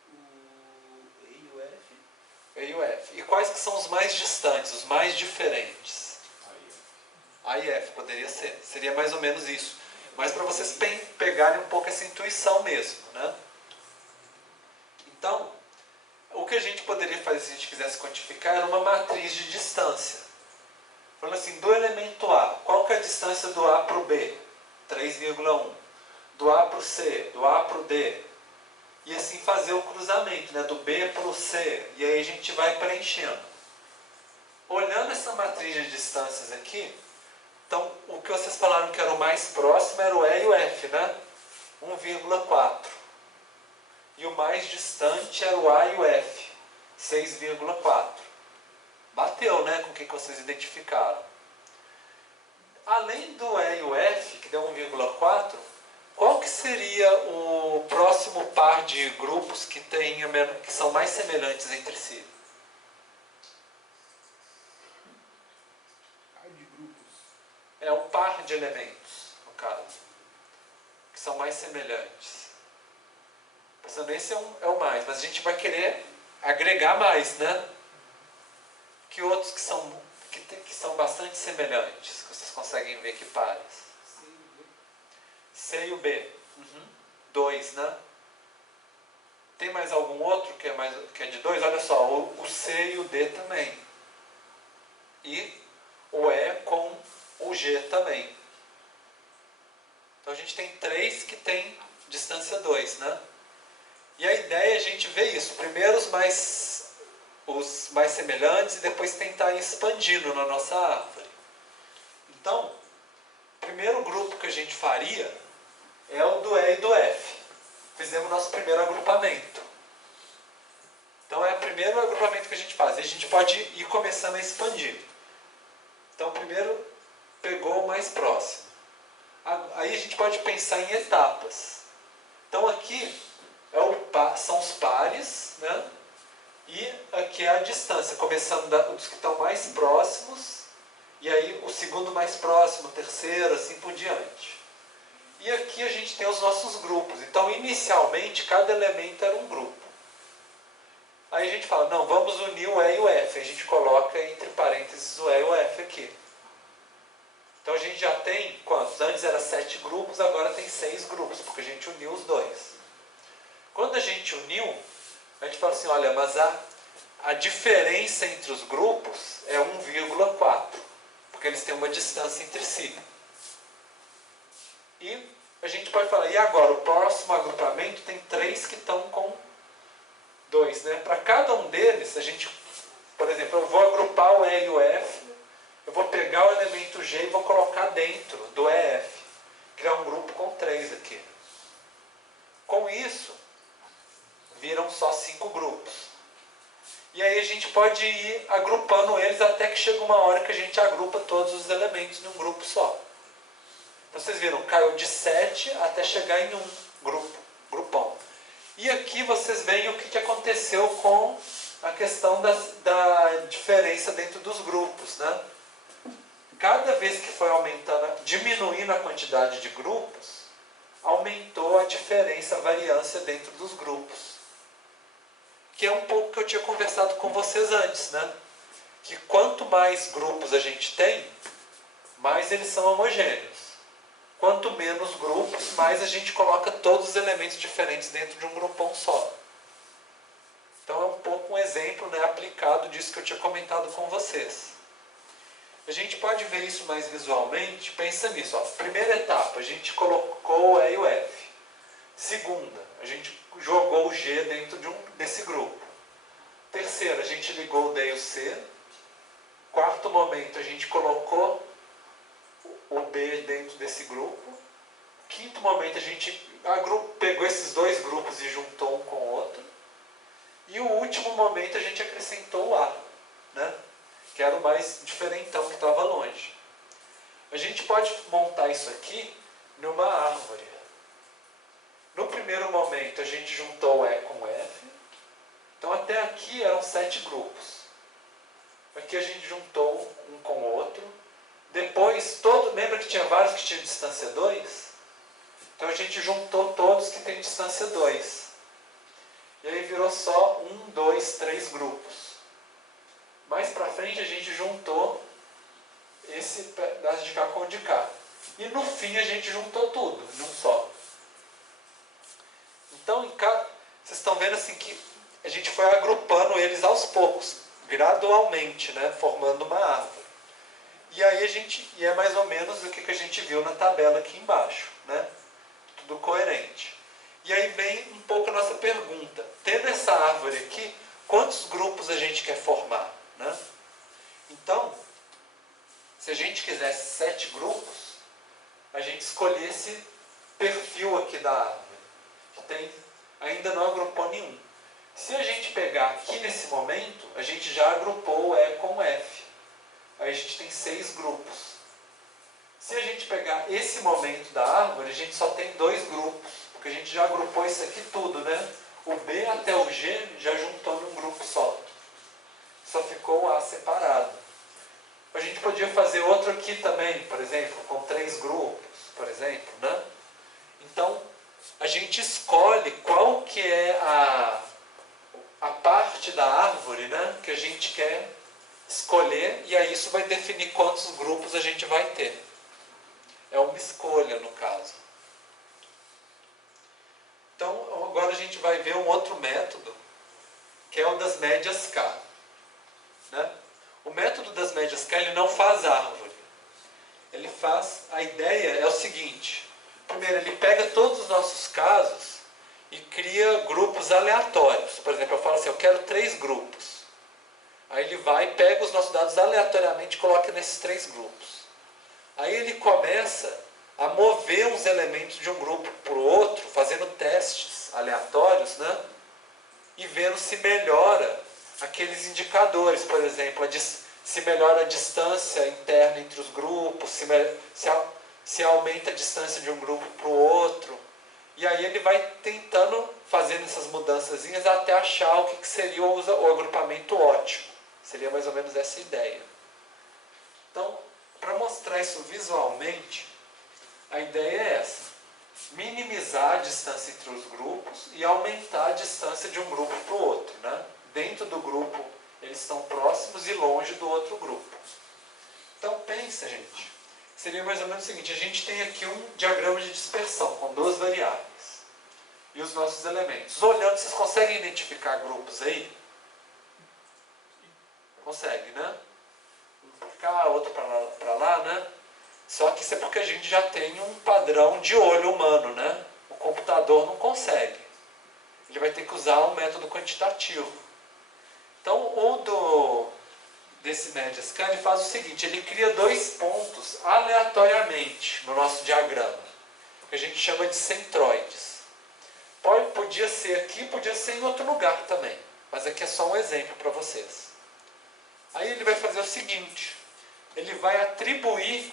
O E e o F. E e o F. E quais que são os mais distantes, os mais diferentes? A e F poderia ser. Seria mais ou menos isso. Mas para vocês pegarem um pouco essa intuição mesmo, né? Então, o que a gente poderia fazer se a gente quisesse quantificar era uma matriz de distância. Falando assim, do elemento A, qual que é a distância do A para o B? 3,1. Do A para o C, do A para o D. E assim fazer o cruzamento, né? Do B para o C. E aí a gente vai preenchendo. Olhando essa matriz de distâncias aqui, então o que vocês falaram que era o mais próximo era o E e o F, né? 1,4. E o mais distante era o A e o F, 6,4. Bateu, né? Com o que vocês identificaram. Além do E e o F, que deu 1,4, qual que seria o próximo par de grupos que são mais semelhantes entre si? Par de grupos. É um par de elementos, no caso, que são mais semelhantes. Pensando, esse é o mais, mas a gente vai querer agregar mais, né? Que outros que são bastante semelhantes, que vocês conseguem ver que pares? C e o B. 2, né? Tem mais algum outro que é de 2? Olha só, o C e o D também. E o E com o G também. Então a gente tem 3 que tem distância 2, né? E a ideia é a gente ver isso. Primeiro os mais semelhantes e depois tentar ir expandindo na nossa árvore. Então, o primeiro grupo que a gente faria é o do E e do F. Fizemos nosso primeiro agrupamento. Então é o primeiro agrupamento que a gente faz. fase? A gente pode ir começando a expandir. Então, primeiro, pegou o mais próximo. Aí a gente pode pensar em etapas. Então, aqui são os pares, né? E aqui é a distância, começando dos que estão mais próximos, e aí o segundo mais próximo, o terceiro, assim por diante. E aqui a gente tem os nossos grupos. Então, inicialmente, cada elemento era um grupo. Aí a gente fala, não, vamos unir o E e o F. A gente coloca entre parênteses o E e o F aqui. Então a gente já tem quantos? Antes era 7 grupos, agora tem 6 grupos, porque a gente uniu os dois. Quando a gente uniu, a gente fala assim, olha, mas a diferença entre os grupos é 1,4, porque eles têm uma distância entre si. E a gente pode falar, e agora, o próximo agrupamento tem 3 que estão com 2, né? Para cada um deles, a gente, por exemplo, eu vou agrupar o E e o F, eu vou pegar o elemento G e vou colocar dentro do EF, criar um grupo com 3 aqui. Com isso, viram só 5 grupos. E aí a gente pode ir agrupando eles até que chega uma hora que a gente agrupa todos os elementos num grupo só. Então vocês viram, caiu de 7 até chegar em um grupão. E aqui vocês veem o que aconteceu com a questão da diferença dentro dos grupos, né? Cada vez que foi aumentando, diminuindo a quantidade de grupos, aumentou a diferença, a variância dentro dos grupos. Que é um pouco que eu tinha conversado com vocês antes, né? Que quanto mais grupos a gente tem, mais eles são homogêneos. Quanto menos grupos, mais a gente coloca todos os elementos diferentes dentro de um grupão só. Então é um pouco um exemplo, né, aplicado disso que eu tinha comentado com vocês. A gente pode ver isso mais visualmente, pensa nisso. Ó. Primeira etapa, a gente colocou o E e o F. Segunda, a gente jogou o G dentro desse grupo. Terceira, a gente ligou o D e o C. Quarto momento, a gente colocou o B dentro desse grupo. Quinto momento, a gente pegou esses 2 grupos e juntou um com o outro. E o último momento, a gente acrescentou o A, né? Que era o mais diferentão, que estava longe. A gente pode montar isso aqui numa árvore. No primeiro momento, a gente juntou o E com o F. Então, até aqui eram 7 grupos. Aqui a gente juntou um com o outro. Depois, lembra que tinha vários que tinham distância 2? Então, a gente juntou todos que têm distância 2. E aí virou só 1, 2, 3 grupos. Mais para frente a gente juntou esse pedaço de cá com o de cá. E no fim a gente juntou tudo, num só. Então, vocês estão vendo assim que a gente foi agrupando eles aos poucos, gradualmente, né, formando uma árvore. E aí e é mais ou menos o que a gente viu na tabela aqui embaixo, né? Tudo coerente. E aí vem um pouco a nossa pergunta. Tendo essa árvore aqui, quantos grupos a gente quer formar? Né? Então, se a gente quisesse 7 grupos, a gente escolhia esse perfil aqui da árvore, que ainda não agrupou nenhum. Se a gente pegar aqui nesse momento, a gente já agrupou o E com o F. Aí a gente tem 6 grupos. Se a gente pegar esse momento da árvore, a gente só tem 2 grupos, porque a gente já agrupou isso aqui tudo, né? O B até o G já juntou num grupo só. Só ficou o A separado. A gente podia fazer outro aqui também, por exemplo, com 3 grupos, por exemplo, né? Então, a gente escolhe qual que é a parte da árvore, né, que a gente quer escolher, e aí isso vai definir quantos grupos a gente vai ter. É uma escolha, no caso. Então, agora a gente vai ver um outro método, que é o das médias K. Né? O método das médias K, ele não faz árvore. A ideia é o seguinte. Primeiro, ele pega todos os nossos casos e cria grupos aleatórios. Por exemplo, eu falo assim, eu quero 3 grupos. Aí ele vai, pega os nossos dados aleatoriamente e coloca nesses 3 grupos. Aí ele começa a mover uns elementos de um grupo para o outro, fazendo testes aleatórios, né? E vendo se melhora aqueles indicadores, por exemplo, se melhora a distância interna entre os grupos, se aumenta a distância de um grupo para o outro. E aí ele vai tentando fazer essas mudanças até achar o que seria o agrupamento ótimo. Seria mais ou menos essa ideia. Então, para mostrar isso visualmente, a ideia é essa: minimizar a distância entre os grupos e aumentar a distância de um grupo para o outro, né? Dentro do grupo eles estão próximos e longe do outro grupo. Então pensa, gente, seria mais ou menos o seguinte: a gente tem aqui um diagrama de dispersão com duas variáveis e os nossos elementos. Olhando, vocês conseguem identificar grupos aí? Consegue, né? Um para cá, outro para lá, né? Só que isso é porque a gente já tem um padrão de olho humano, né? O computador não consegue. Ele vai ter que usar um método quantitativo. Então, desse média-escala, ele faz o seguinte: ele cria dois pontos aleatoriamente no nosso diagrama, que a gente chama de centroides. Podia ser aqui, podia ser em outro lugar também, mas aqui é só um exemplo para vocês. Aí ele vai fazer o seguinte: ele vai atribuir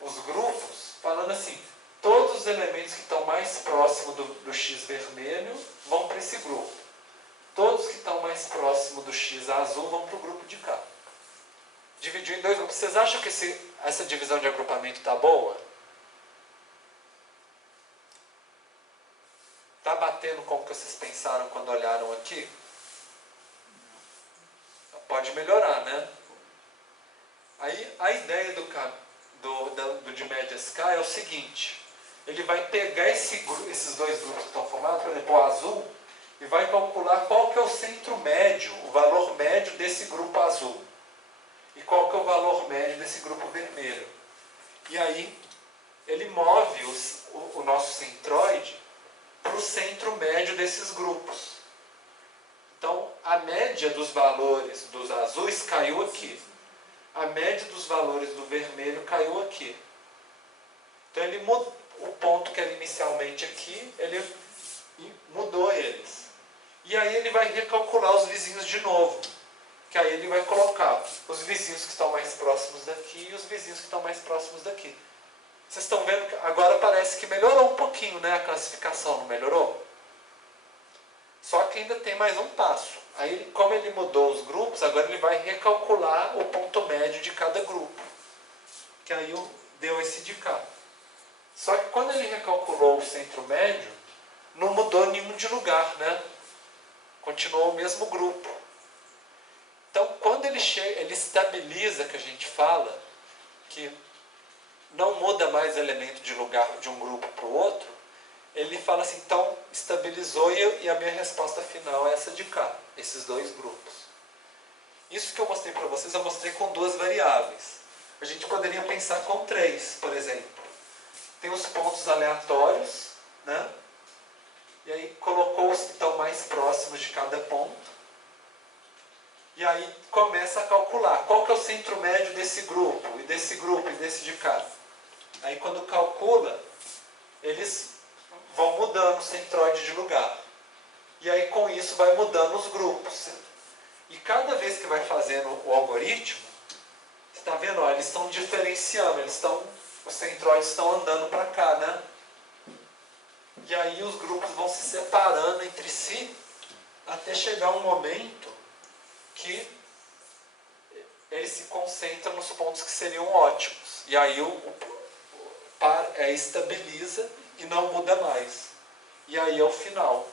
os grupos, falando assim: todos os elementos que estão mais próximos do X vermelho vão para esse grupo. Todos que estão mais próximos do X azul vão para o grupo de cá. Dividiu em dois grupos. Vocês acham que essa divisão de agrupamento está boa? Está batendo com o que vocês pensaram quando olharam aqui? Pode melhorar, né? Aí a ideia do de médias K é o seguinte: ele vai pegar esses dois grupos que estão formados, por exemplo, o azul, e vai calcular qual que é o centro médio, o valor médio desse grupo azul. E qual que é o valor médio desse grupo vermelho. E aí ele move o nosso centroide para o centro médio desses grupos. Então a média dos valores dos azuis caiu aqui. A média dos valores do vermelho caiu aqui. Então ele mudou o ponto que era inicialmente aqui, ele mudou eles. E aí ele vai recalcular os vizinhos de novo. Que aí ele vai colocar os vizinhos que estão mais próximos daqui e os vizinhos que estão mais próximos daqui. Vocês estão vendo que agora parece que melhorou um pouquinho, né, a classificação, não melhorou? Só que ainda tem mais um passo. Aí, como ele mudou os grupos, agora ele vai recalcular o ponto médio de cada grupo. Que aí deu esse de cá. Só que quando ele recalculou o centro médio, não mudou nenhum de lugar, né? Continuou o mesmo grupo. Então, quando ele estabiliza, que a gente fala, que não muda mais elemento de lugar de um grupo para o outro, ele fala assim: então estabilizou, e a minha resposta final é essa de cá, esses dois grupos. Isso que eu mostrei para vocês, eu mostrei com duas variáveis. A gente poderia pensar com três, por exemplo. Tem os pontos aleatórios, né? E aí colocou os que estão mais próximos de cada ponto. E aí começa a calcular qual que é o centro médio desse grupo, e desse grupo, e desse de cá. Aí quando calcula, eles vão mudando o centroide de lugar. E aí com isso vai mudando os grupos. E cada vez que vai fazendo o algoritmo, você está vendo, ó, eles estão diferenciando, os centroides estão andando para cá, né? E aí os grupos vão se separando entre si, até chegar um momento que eles se concentram nos pontos que seriam ótimos. E aí estabiliza e não muda mais. E aí é o final.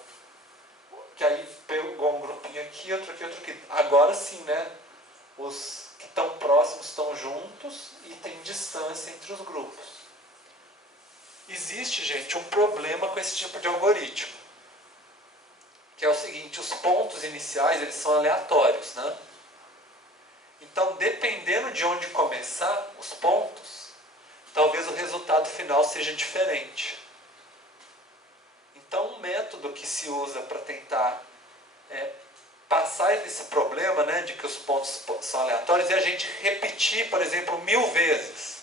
Que aí pegou um grupinho aqui, outro aqui, outro aqui. Agora sim, né? Os que estão próximos estão juntos e tem distância entre os grupos. Existe, gente, um problema com esse tipo de algoritmo. Que é o seguinte: os pontos iniciais, eles são aleatórios, né? Então, dependendo de onde começar os pontos, talvez o resultado final seja diferente. Então, um método que se usa para tentar passar esse problema, né, de que os pontos são aleatórios, é a gente repetir, por exemplo, 1000 vezes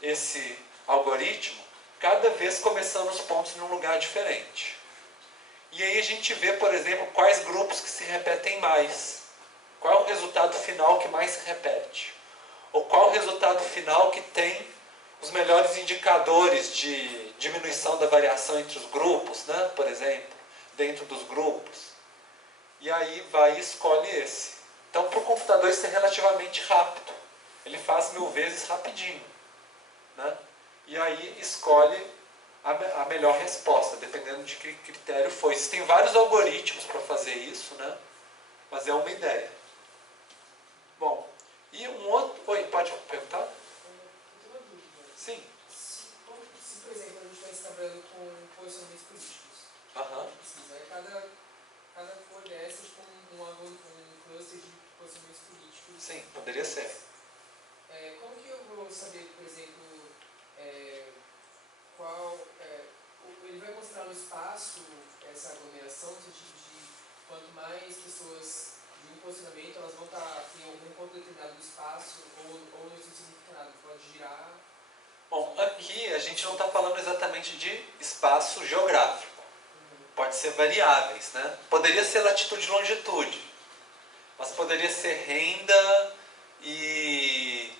esse algoritmo, cada vez começando os pontos num lugar diferente. E aí a gente vê, por exemplo, quais grupos que se repetem mais. resultado final que mais se repete? Ou qual o resultado final que tem os melhores indicadores de diminuição da variação entre os grupos, né? Por exemplo, dentro dos grupos. E aí vai e escolhe esse. Então, para o computador isso é relativamente rápido. Ele faz 1000 vezes rapidinho, né? E aí escolhe a melhor resposta, dependendo de que critério for. Existem vários algoritmos para fazer isso, né? Mas é uma ideia. Bom, e um outro... Oi, pode perguntar? Eu tenho uma dúvida. Sim. Se, por exemplo, a gente está trabalhando com posicionamentos políticos, Aham. precisa, aí cada cor dessas com um cluster de posicionamentos políticos. Sim, poderia ser. Como que eu vou saber, por exemplo, qual... ele vai mostrar no espaço essa aglomeração, no sentido de quanto mais pessoas de um posicionamento, elas vão estar em algum ponto determinado do espaço, ou isso não significa nada, pode girar. Bom, aqui a gente não está falando exatamente de espaço geográfico. Pode ser variáveis, né? Poderia ser latitude e longitude, mas poderia ser renda e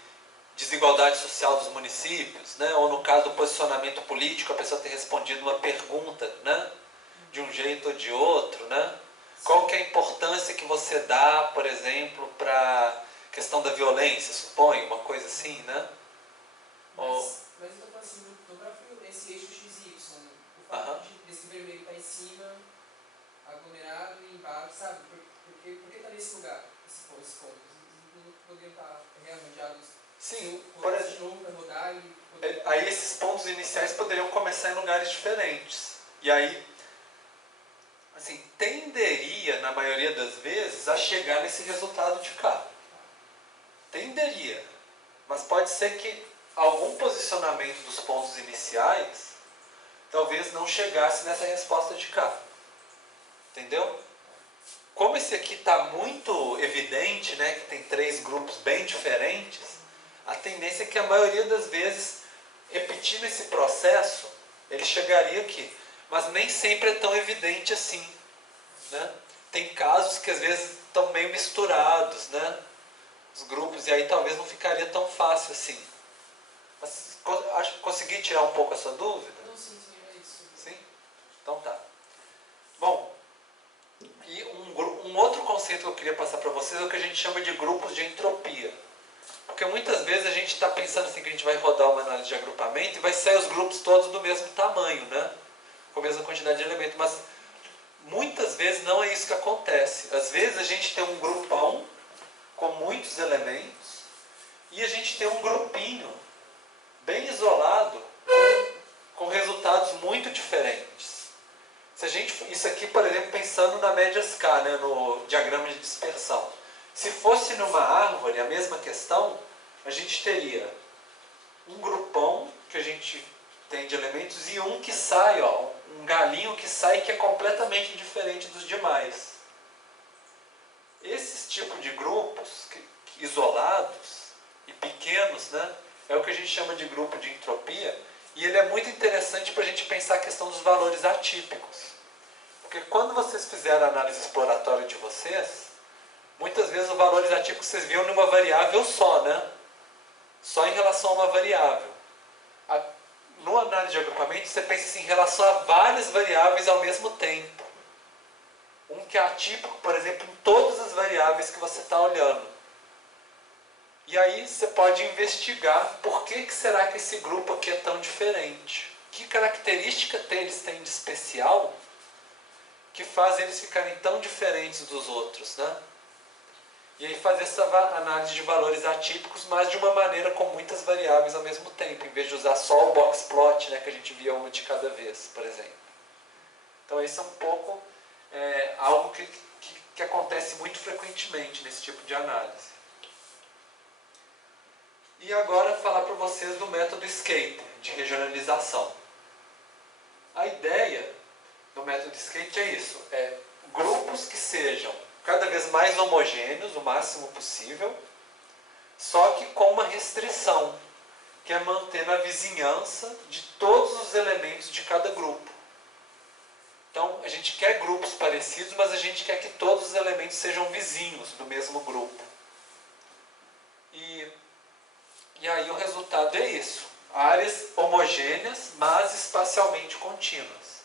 desigualdade social dos municípios, né? Ou no caso do posicionamento político, a pessoa ter respondido uma pergunta, né? De um jeito ou de outro, né? Qual que é a importância que você dá, por exemplo, para a questão da violência, suponho, uma coisa assim, né? Mas eu estou falando assim, no próprio esse eixo XY, o fato desse vermelho estar em cima, aglomerado e embaixo, sabe? Por que está nesse lugar, esses pontos? Não poderiam estar rearranjados? Sim, por exemplo. Para rodar e Aí esses pontos iniciais poderiam começar em lugares diferentes. E aí, assim, tenderia, na maioria das vezes, a chegar nesse resultado de cá. Tenderia. Mas pode ser que algum posicionamento dos pontos iniciais talvez não chegasse nessa resposta de cá. Entendeu? Como esse aqui está muito evidente, né, que tem 3 grupos bem diferentes, a tendência é que a maioria das vezes, repetindo esse processo, ele chegaria aqui. Mas nem sempre é tão evidente assim, né? Tem casos que às vezes estão meio misturados, né? Os grupos, e aí talvez não ficaria tão fácil assim. Mas, acho que consegui tirar um pouco a sua dúvida? Não, sim, é isso. Sim? Então tá. Bom, e um outro conceito que eu queria passar para vocês é o que a gente chama de grupos de entropia. Porque muitas vezes a gente está pensando assim que a gente vai rodar uma análise de agrupamento e vai sair os grupos todos do mesmo tamanho, né? Com a mesma quantidade de elementos. Mas muitas vezes não é isso que acontece. Às vezes a gente tem um grupão com muitos elementos e a gente tem um grupinho bem isolado com resultados muito diferentes. Se a gente, isso aqui, por exemplo, pensando na médias K, né, no diagrama de dispersão. Se fosse numa árvore a mesma questão, a gente teria um grupão que a gente tem de elementos e um que sai, ó, um galinho que sai que é completamente diferente dos demais. Esses tipos de grupos isolados e pequenos, né, é o que a gente chama de grupo de entropia, e ele é muito interessante para a gente pensar a questão dos valores atípicos. Porque quando vocês fizeram a análise exploratória de vocês, muitas vezes os valores atípicos vocês viam numa variável só, né? Só em relação a uma variável. No análise de agrupamento, você pensa assim, em relação a várias variáveis ao mesmo tempo. Um que é atípico, por exemplo, em todas as variáveis que você está olhando. E aí você pode investigar por que será que esse grupo aqui é tão diferente. Que característica eles têm de especial que faz eles ficarem tão diferentes dos outros, né? E aí fazer essa análise de valores atípicos, mas de uma maneira com muitas variáveis ao mesmo tempo, em vez de usar só o box plot, né, que a gente via uma de cada vez, por exemplo. Então isso é um pouco algo que acontece muito frequentemente nesse tipo de análise. E agora falar para vocês do método Skater, de regionalização. A ideia do método Skater é isso, grupos que sejam cada vez mais homogêneos, o máximo possível, só que com uma restrição, que é manter a vizinhança de todos os elementos de cada grupo. Então, a gente quer grupos parecidos, mas a gente quer que todos os elementos sejam vizinhos do mesmo grupo. E aí o resultado é isso. Áreas homogêneas, mas espacialmente contínuas.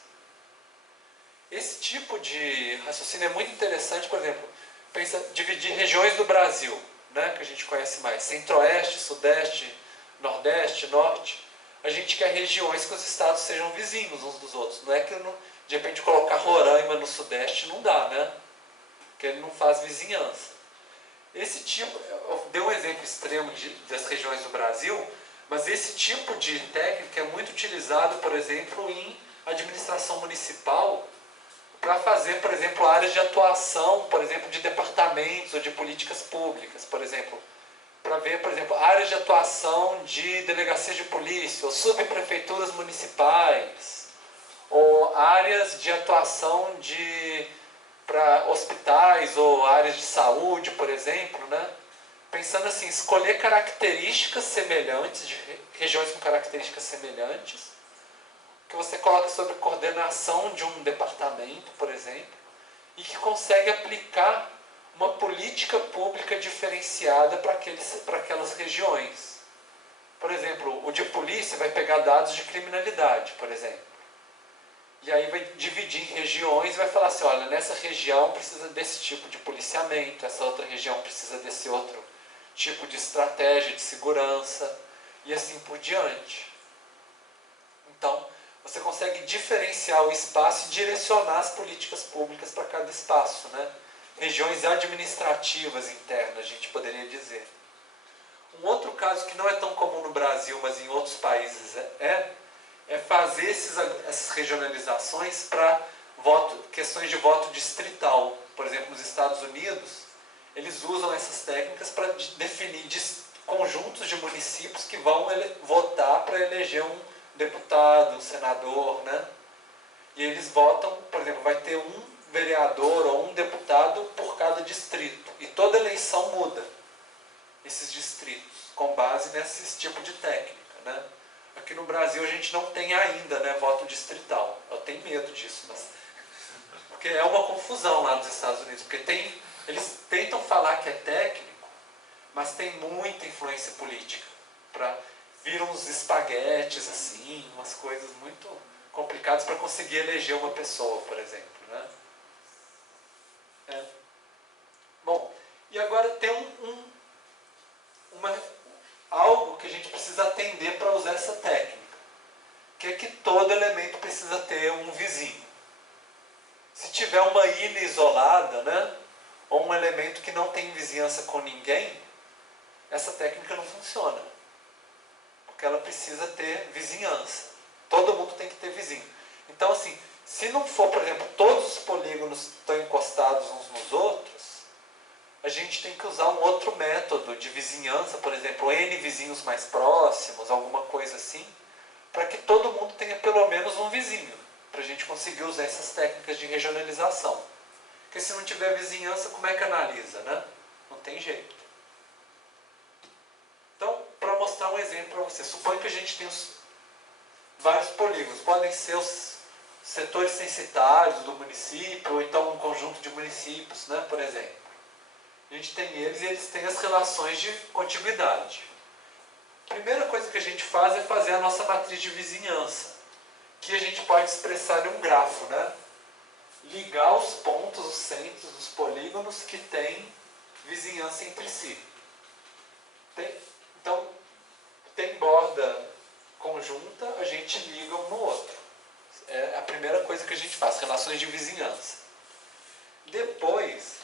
Esse tipo de raciocínio é muito interessante, por exemplo, pensa dividir regiões do Brasil, né, que a gente conhece mais, centro-oeste, sudeste, nordeste, norte. A gente quer regiões que os estados sejam vizinhos uns dos outros. Não é que de repente colocar Roraima no sudeste não dá, né? Porque ele não faz vizinhança. Esse tipo, eu dei um exemplo extremo das regiões do Brasil, mas esse tipo de técnica é muito utilizado, por exemplo, em administração municipal, para fazer, por exemplo, áreas de atuação, por exemplo, de departamentos ou de políticas públicas, por exemplo, para ver, por exemplo, áreas de atuação de delegacias de polícia, ou subprefeituras municipais, ou áreas de atuação para hospitais ou áreas de saúde, por exemplo, né? Pensando assim, escolher características semelhantes, de regiões com características semelhantes, que você coloca sob coordenação de um departamento, por exemplo, e que consegue aplicar uma política pública diferenciada para aquelas regiões. Por exemplo, o de polícia vai pegar dados de criminalidade, por exemplo. E aí vai dividir em regiões e vai falar assim, olha, nessa região precisa desse tipo de policiamento, essa outra região precisa desse outro tipo de estratégia de segurança, e assim por diante. Então, você consegue diferenciar o espaço e direcionar as políticas públicas para cada espaço, né? Regiões administrativas internas, a gente poderia dizer. Um outro caso que não é tão comum no Brasil, mas em outros países é fazer essas regionalizações para questões de voto distrital. Por exemplo, nos Estados Unidos, eles usam essas técnicas para definir conjuntos de municípios que vão votar para eleger um deputado, um senador, né? E eles votam, por exemplo, vai ter um vereador ou um deputado por cada distrito. E toda eleição muda esses distritos, com base nesse tipo de técnica, né? Aqui no Brasil a gente não tem ainda, né, voto distrital. Eu tenho medo disso, porque é uma confusão lá nos Estados Unidos, porque eles tentam falar que é técnico, mas tem muita influência política. Viram uns espaguetes assim, umas coisas muito complicadas para conseguir eleger uma pessoa, por exemplo, né? Bom, e agora tem algo que a gente precisa atender para usar essa técnica, que é que todo elemento precisa ter um vizinho. Se tiver uma ilha isolada, né, ou um elemento que não tem vizinhança com ninguém, essa técnica não funciona, porque ela precisa ter vizinhança. Todo mundo tem que ter vizinho. Então, assim, se não for, por exemplo, todos os polígonos estão encostados uns nos outros, a gente tem que usar um outro método de vizinhança, por exemplo, N vizinhos mais próximos, alguma coisa assim, para que todo mundo tenha pelo menos um vizinho, para a gente conseguir usar essas técnicas de regionalização. Porque se não tiver vizinhança, como é que analisa, né? Não tem jeito. Então, para mostrar um exemplo para você, suponha que a gente tem vários polígonos, podem ser os setores censitários do município, ou então um conjunto de municípios, né, por exemplo. A gente tem eles e eles têm as relações de contiguidade. A primeira coisa que a gente faz é fazer a nossa matriz de vizinhança, que a gente pode expressar em um grafo, né? Ligar os pontos, os centros dos polígonos que têm vizinhança entre si. Então, tem borda conjunta, a gente liga um no outro. É a primeira coisa que a gente faz, relações de vizinhança. Depois,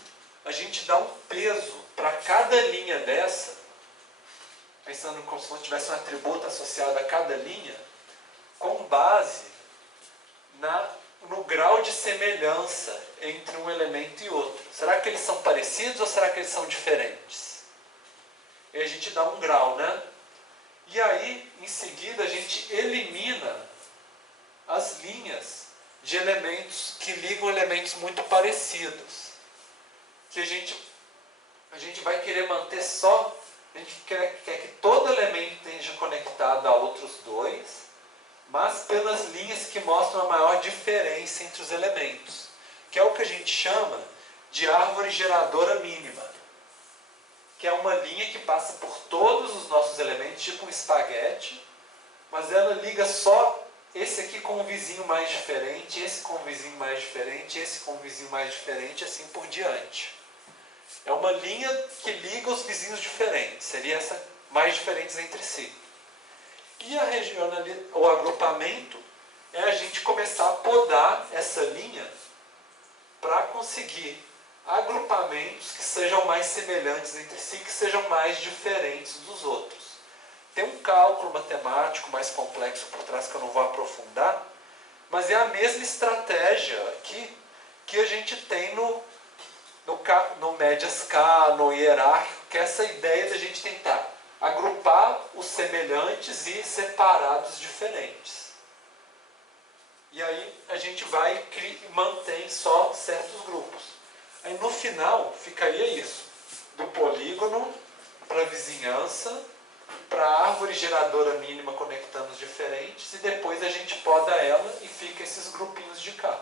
a gente dá um peso para cada linha dessa, pensando como se tivesse um atributo associado a cada linha, com base no grau de semelhança entre um elemento e outro. Será que eles são parecidos ou será que eles são diferentes? E a gente dá um grau, né? E aí, em seguida, a gente elimina as linhas de elementos que ligam elementos muito parecidos. Que a gente vai querer manter só, a gente quer que todo elemento esteja conectado a outros dois, mas pelas linhas que mostram a maior diferença entre os elementos, que é o que a gente chama de árvore geradora mínima. que é uma linha que passa por todos os nossos elementos, tipo um espaguete, mas ela liga só esse aqui com um vizinho mais diferente, esse com um vizinho mais diferente, esse com um vizinho mais diferente, assim por diante. É uma linha que liga os vizinhos diferentes, seria essa mais diferentes entre si. E o agrupamento é a gente começar a podar essa linha para conseguir agrupamentos que sejam mais semelhantes entre si, que sejam mais diferentes dos outros. Tem um cálculo matemático mais complexo por trás que eu não vou aprofundar, mas é a mesma estratégia aqui que a gente tem no médias K, no hierárquico, que é essa ideia da gente tentar agrupar os semelhantes e separar dos diferentes. E aí a gente vai e mantém só certos grupos. Aí no final ficaria isso, do polígono para a vizinhança, para a árvore geradora mínima conectando os diferentes, e depois a gente poda ela e fica esses grupinhos de cá.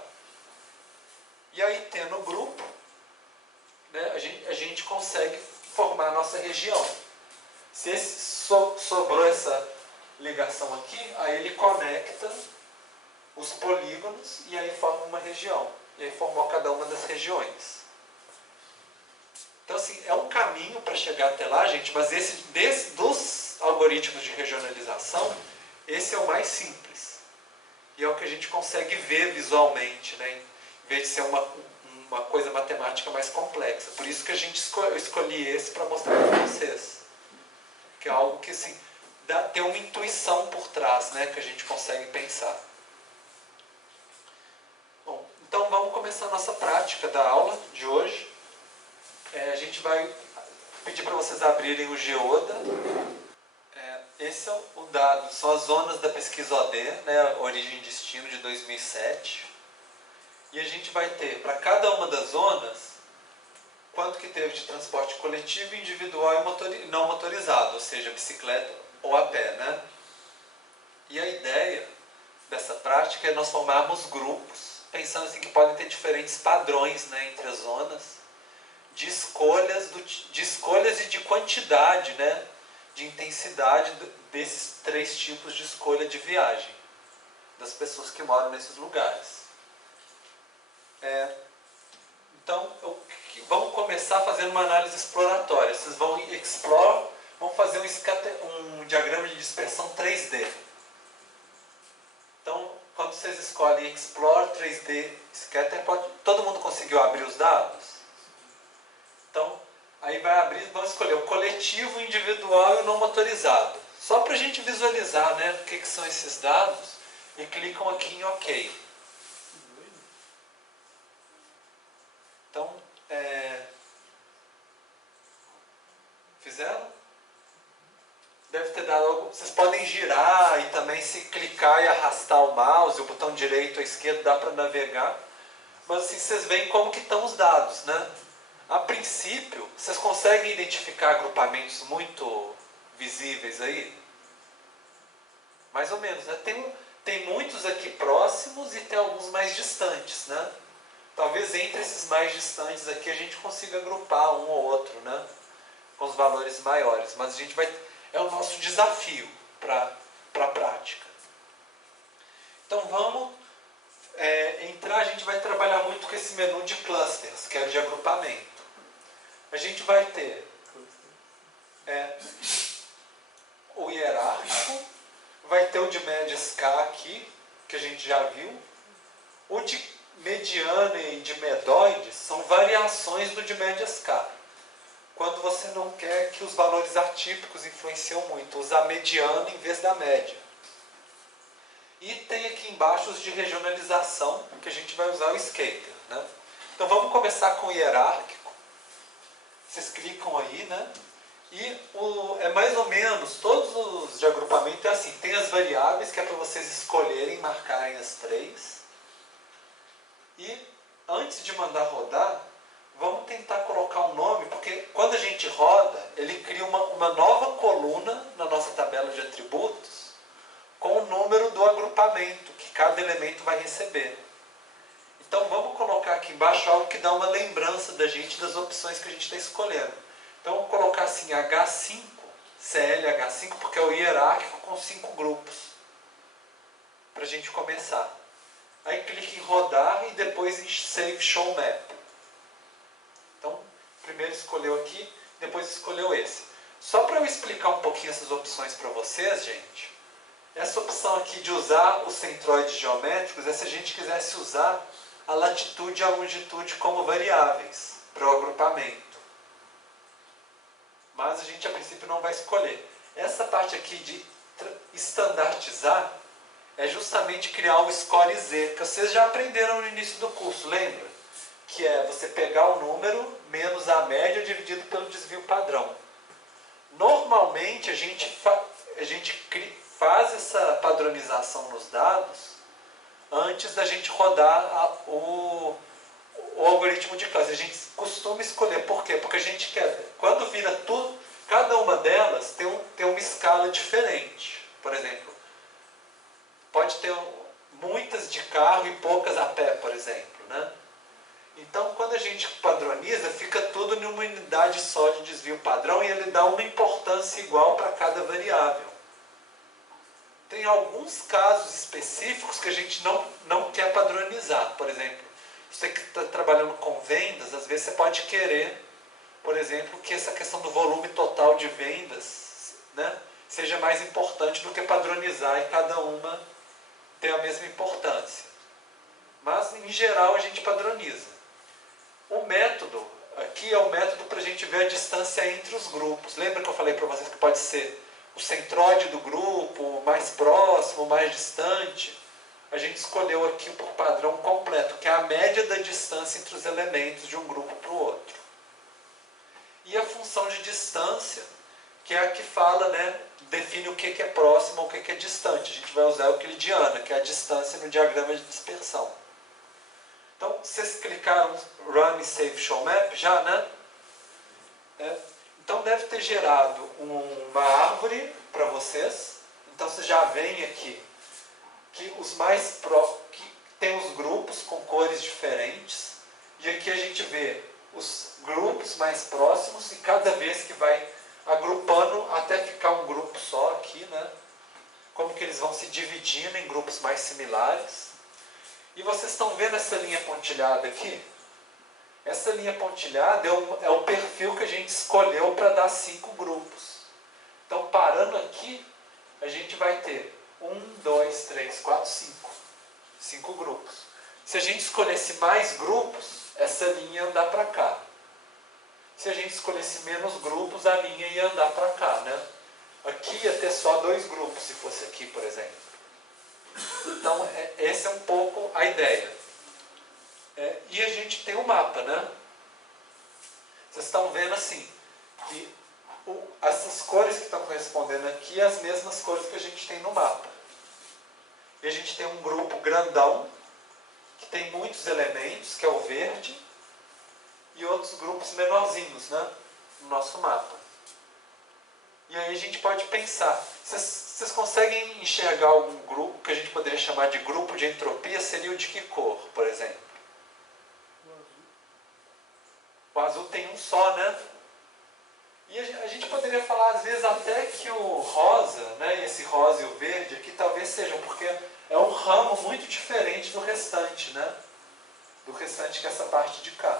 E aí, tendo o grupo, né, a gente consegue formar a nossa região. Se sobrou essa ligação aqui, aí ele conecta os polígonos e aí forma uma região. E aí formou cada uma das regiões. Então, assim, é um caminho para chegar até lá, gente, mas dos algoritmos de regionalização, esse é o mais simples. E é o que a gente consegue ver visualmente, né, em vez de ser uma coisa matemática mais complexa. Por isso que a gente escolhi esse para mostrar para vocês. Que é algo que, assim, tem uma intuição por trás, né, que a gente consegue pensar. Bom, então vamos começar a nossa prática da aula de hoje. A gente vai pedir para vocês abrirem o Geoda. Esse é o dado, são as zonas da pesquisa OD, né, Origem e Destino de 2007. E a gente vai ter, para cada uma das zonas, quanto que teve de transporte coletivo, individual e não motorizado, ou seja, bicicleta ou a pé, né? E a ideia dessa prática é nós formarmos grupos, pensando assim que podem ter diferentes padrões, né, entre as zonas, de escolhas e de quantidade, né, de intensidade desses 3 tipos de escolha de viagem das pessoas que moram nesses lugares. Então, vamos começar fazendo uma análise exploratória. Vocês vão fazer um diagrama de dispersão 3D. Então, quando vocês escolhem Explore 3D Scatter, todo mundo conseguiu abrir os dados? Então, aí vai abrir, vamos escolher o coletivo, o individual e o não motorizado. Só para a gente visualizar, né, o que são esses dados, e clicam aqui em OK. Então, fizeram? Deve ter dado algo. Vocês podem girar e também, se clicar e arrastar o mouse, o botão direito ou esquerdo, dá para navegar. Mas assim, vocês veem como que estão os dados, né? A princípio, vocês conseguem identificar agrupamentos muito visíveis aí? Mais ou menos, né? Tem muitos aqui próximos e tem alguns mais distantes, né? Talvez entre esses mais distantes aqui a gente consiga agrupar um ou outro, né, com os valores maiores. Mas é o nosso desafio para a prática. Então vamos entrar, a gente vai trabalhar muito com esse menu de clusters, que é o de agrupamento. A gente vai ter o hierárquico, vai ter o de médias K aqui, que a gente já viu. O de mediana e de medoides são variações do de médias K. Quando você não quer que os valores atípicos influenciam muito, usar mediana em vez da média. E tem aqui embaixo os de regionalização, que a gente vai usar o scatter, né? Então vamos começar com o hierárquico. Vocês clicam aí, né? E é mais ou menos, todos os de agrupamento é assim, tem as variáveis que é para vocês escolherem, marcarem as 3. E antes de mandar rodar, vamos tentar colocar um nome, porque quando a gente roda, ele cria uma nova coluna na nossa tabela de atributos com o número do agrupamento que cada elemento vai receber. Então vamos colocar aqui embaixo algo que dá uma lembrança da gente das opções que a gente está escolhendo. Então, eu vou colocar assim H5, CLH5, porque é o hierárquico com 5 grupos. Para a gente começar. Aí clique em rodar e depois em Save Show Map. Então, primeiro escolheu aqui, depois escolheu esse. Só para eu explicar um pouquinho essas opções para vocês, gente. Essa opção aqui de usar os centroides geométricos é se a gente quisesse usar a latitude e a longitude como variáveis para o agrupamento. Mas a gente a princípio não vai escolher. Essa parte aqui de estandartizar é justamente criar o score Z, que vocês já aprenderam no início do curso, lembra? Que é você pegar o número menos a média dividido pelo desvio padrão. Normalmente a gente faz essa padronização nos dados antes da gente rodar o algoritmo de classe. A gente costuma escolher. Por quê? Porque a gente quer, quando vira tudo, cada uma delas tem uma escala diferente. Por exemplo, pode ter muitas de carro e poucas a pé, por exemplo, né? Então, quando a gente padroniza, fica tudo em uma unidade só de desvio padrão e ele dá uma importância igual para cada variável. Tem alguns casos específicos que a gente não quer padronizar. Por exemplo, você que está trabalhando com vendas, às vezes você pode querer, por exemplo, que essa questão do volume total de vendas, né, seja mais importante do que padronizar e cada uma ter a mesma importância. Mas, em geral, a gente padroniza. O método aqui é o método para a gente ver a distância entre os grupos. Lembra que eu falei para vocês que pode ser o centroide do grupo, mais próximo, mais distante? A gente escolheu aqui por padrão completo, que é a média da distância entre os elementos de um grupo para o outro. E a função de distância, que é a que fala, né, define o que é próximo ou o que é distante. A gente vai usar o euclidiana, que é a distância no diagrama de dispersão. Então, vocês clicaram Run e Save Show Map já, né? Então, deve ter gerado uma árvore para vocês. Então, você já vem aqui que que tem os grupos com cores diferentes. E aqui a gente vê os grupos mais próximos e cada vez que vai agrupando até ficar um grupo só aqui, né? Como que eles vão se dividindo em grupos mais similares. E vocês estão vendo essa linha pontilhada aqui? Essa linha pontilhada é o perfil que a gente escolheu para dar 5 grupos. Então, parando aqui, a gente vai ter 1, 2, 3, 4, 5. 5 grupos. Se a gente escolhesse mais grupos, essa linha ia andar para cá. Se a gente escolhesse menos grupos, a linha ia andar para cá, né? Aqui ia ter só 2 grupos, se fosse aqui, por exemplo. Então, essa é um pouco a ideia. E a gente tem um mapa, né? Vocês estão vendo assim, que essas cores que estão correspondendo aqui as mesmas cores que a gente tem no mapa. E a gente tem um grupo grandão, que tem muitos elementos, que é o verde, e outros grupos menorzinhos, né, no nosso mapa. E aí a gente pode pensar, vocês conseguem enxergar algum grupo que a gente poderia chamar de grupo de entropia? Seria o de que cor, por exemplo? O azul tem um só, né? E a gente poderia falar, às vezes, até que o rosa, né, esse rosa e o verde aqui, talvez sejam, porque é um ramo muito diferente do restante, né? Do restante que é essa parte de cá.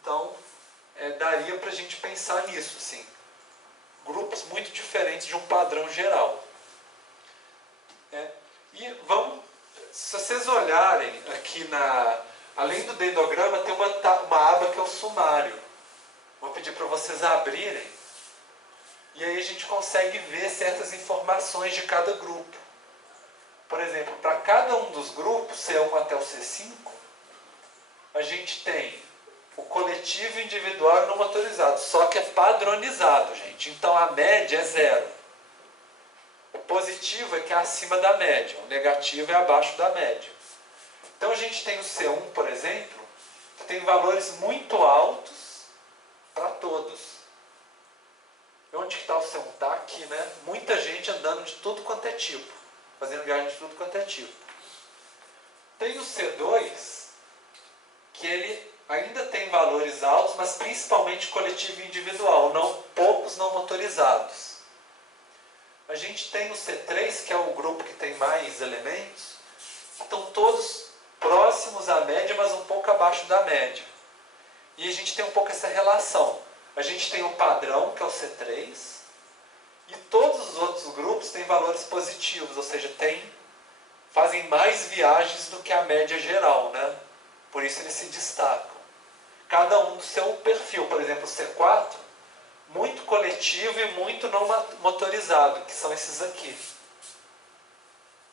Então, daria para a gente pensar nisso, sim. Grupos muito diferentes de um padrão geral. E se vocês olharem aqui além do dendrograma, tem uma aba que é o sumário. Vou pedir para vocês abrirem. E aí a gente consegue ver certas informações de cada grupo. Por exemplo, para cada um dos grupos, C1 até o C5, a gente tem o coletivo, individual e não motorizado. Só que é padronizado, gente. Então a média é 0. O positivo é que é acima da média. O negativo é abaixo da média. Então a gente tem o C1, por exemplo, que tem valores muito altos para todos. Onde que está o C1? Está aqui, né? Muita gente andando de tudo quanto é tipo. Fazendo viagem de tudo quanto é tipo. Tem o C2, que ele ainda tem valores altos, mas principalmente coletivo e individual, poucos não motorizados. A gente tem o C3, que é o grupo que tem mais elementos, que estão todos próximos à média, mas um pouco abaixo da média. E a gente tem um pouco essa relação. A gente tem o padrão, que é o C3, e todos os outros grupos têm valores positivos, ou seja, fazem mais viagens do que a média geral, né? Por isso eles se destacam. Cada um do seu perfil. Por exemplo, o C4, muito coletivo e muito não motorizado, que são esses aqui.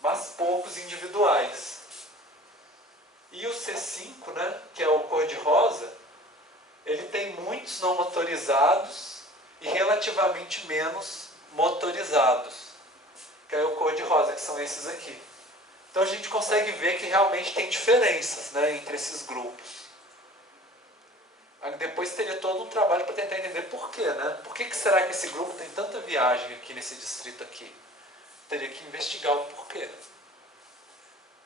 Mas poucos individuais. E o C5, né, que é o cor-de-rosa, ele tem muitos não motorizados e relativamente menos motorizados, que é o cor-de-rosa, que são esses aqui. Então a gente consegue ver que realmente tem diferenças, né, entre esses grupos. Aí depois teria todo um trabalho para tentar entender por quê, né? Por que será que esse grupo tem tanta viagem aqui nesse distrito aqui? Teria que investigar o porquê.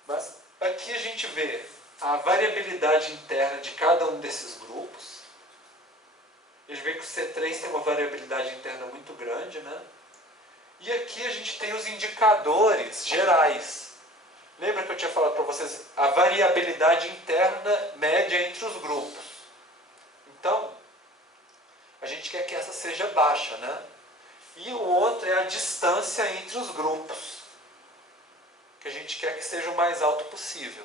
Mas aqui a gente vê a variabilidade interna de cada um desses grupos. A gente vê que o C3 tem uma variabilidade interna muito grande, né? E aqui a gente tem os indicadores gerais. Lembra que eu tinha falado para vocês a variabilidade interna média entre os grupos? Então, a gente quer que essa seja baixa, né? E o outro é a distância entre os grupos, que a gente quer que seja o mais alto possível.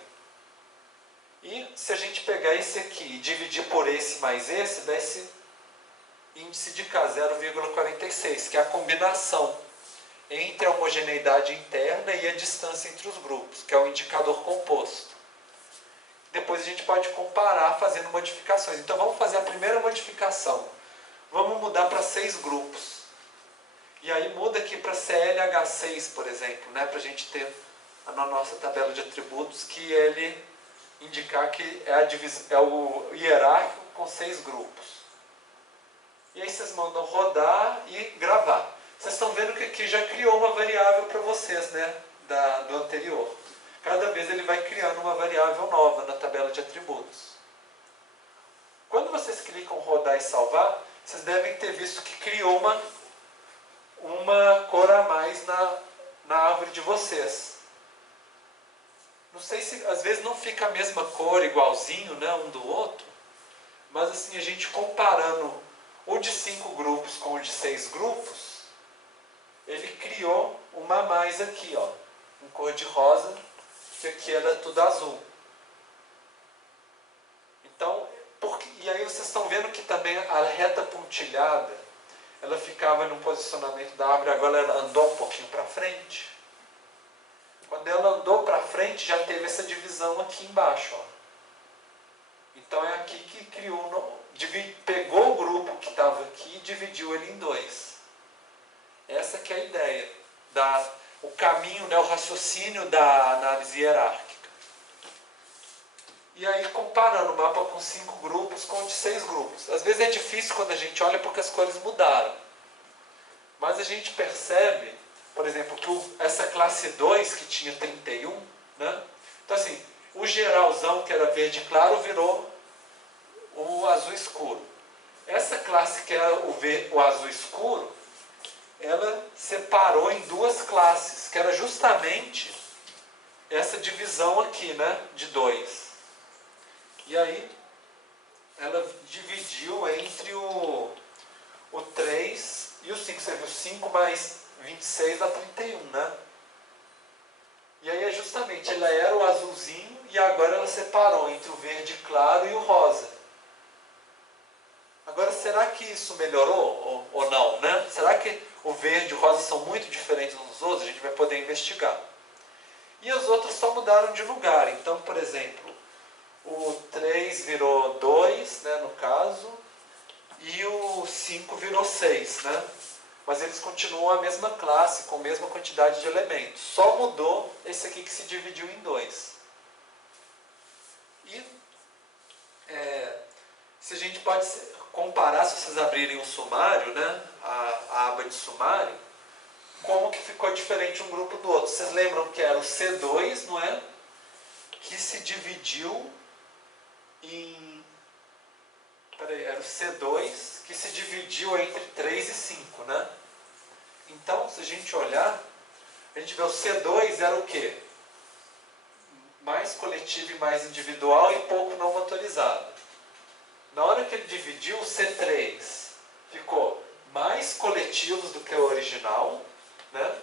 E se a gente pegar esse aqui e dividir por esse mais esse, dá esse índice de K, 0,46, que é a combinação entre a homogeneidade interna e a distância entre os grupos, que é o indicador composto. Depois a gente pode comparar fazendo modificações. Então vamos fazer a primeira modificação. Vamos mudar para 6 grupos. E aí muda aqui para CLH6, por exemplo, né? Para a gente ter na nossa tabela de atributos que ele indicar que é o hierárquico com 6 grupos. E aí vocês mandam rodar e gravar. Vocês estão vendo que aqui já criou uma variável para vocês, né? Do anterior. Cada vez ele vai criando uma variável nova na tabela de atributos. Quando vocês clicam rodar e salvar, vocês devem ter visto que criou uma cor a mais na árvore de vocês. Não sei se às vezes não fica a mesma cor igualzinho, né, um do outro, mas assim, a gente comparando o de 5 grupos com o de 6 grupos, ele criou uma a mais aqui, ó, em cor de rosa, que aqui era tudo azul. Então, e aí vocês estão vendo que também a reta pontilhada, ela ficava no posicionamento da árvore, agora ela andou um pouquinho para frente. Quando ela andou para frente, já teve essa divisão aqui embaixo, ó. Então é aqui que criou, pegou o grupo que estava aqui e dividiu ele em 2. Essa que é a ideia, o caminho, né, o raciocínio da análise hierárquica. E aí comparando o mapa com 5 grupos com o de 6 grupos. Às vezes é difícil quando a gente olha porque as cores mudaram. Mas a gente percebe, por exemplo, que essa classe 2 que tinha 31, né? Então assim, o geralzão que era verde claro virou o azul escuro. Essa classe que era o azul escuro, ela separou em 2 classes, que era justamente essa divisão aqui, né, de 2. E aí, ela dividiu entre o 3 e o 5. Você viu, 5 mais 26 dá 31, né? E aí, justamente, ela era o azulzinho e agora ela separou entre o verde claro e o rosa. Agora, será que isso melhorou ou não, né? Será que o verde e o rosa são muito diferentes uns dos outros? A gente vai poder investigar. E os outros só mudaram de lugar. Então, por exemplo, o 3 virou 2, né, no caso, e o 5 virou 6, né? Mas eles continuam a mesma classe, com a mesma quantidade de elementos. Só mudou esse aqui que se dividiu em 2. E se a gente pode comparar, se vocês abrirem o sumário, né, a aba de sumário, como que ficou diferente um grupo do outro. Vocês lembram que era o C2, não é? Que se dividiu em Era o C2 que se dividiu entre 3 e 5, né? Então, se a gente olhar, a gente vê o C2 era o quê? Mais coletivo e mais individual e pouco não motorizado. Na hora que ele dividiu, o C3 ficou mais coletivos do que o original, né?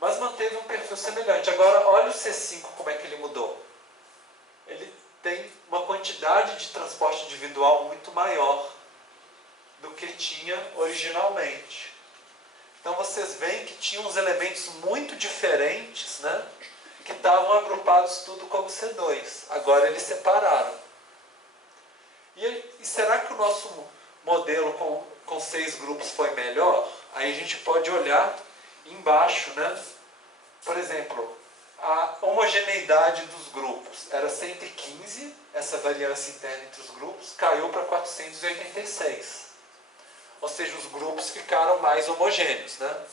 Mas manteve um perfil semelhante. Agora, olha o C5 como é que ele mudou. Ele tem uma quantidade de transporte individual muito maior do que tinha originalmente. Então vocês veem que tinha uns elementos muito diferentes, né, que estavam agrupados tudo como C2. Agora eles separaram. E será que o nosso modelo com 6 grupos foi melhor? Aí a gente pode olhar embaixo, né? Por exemplo, a homogeneidade dos grupos era 115, essa variância interna entre os grupos, caiu para 486. Ou seja, os grupos ficaram mais homogêneos, né?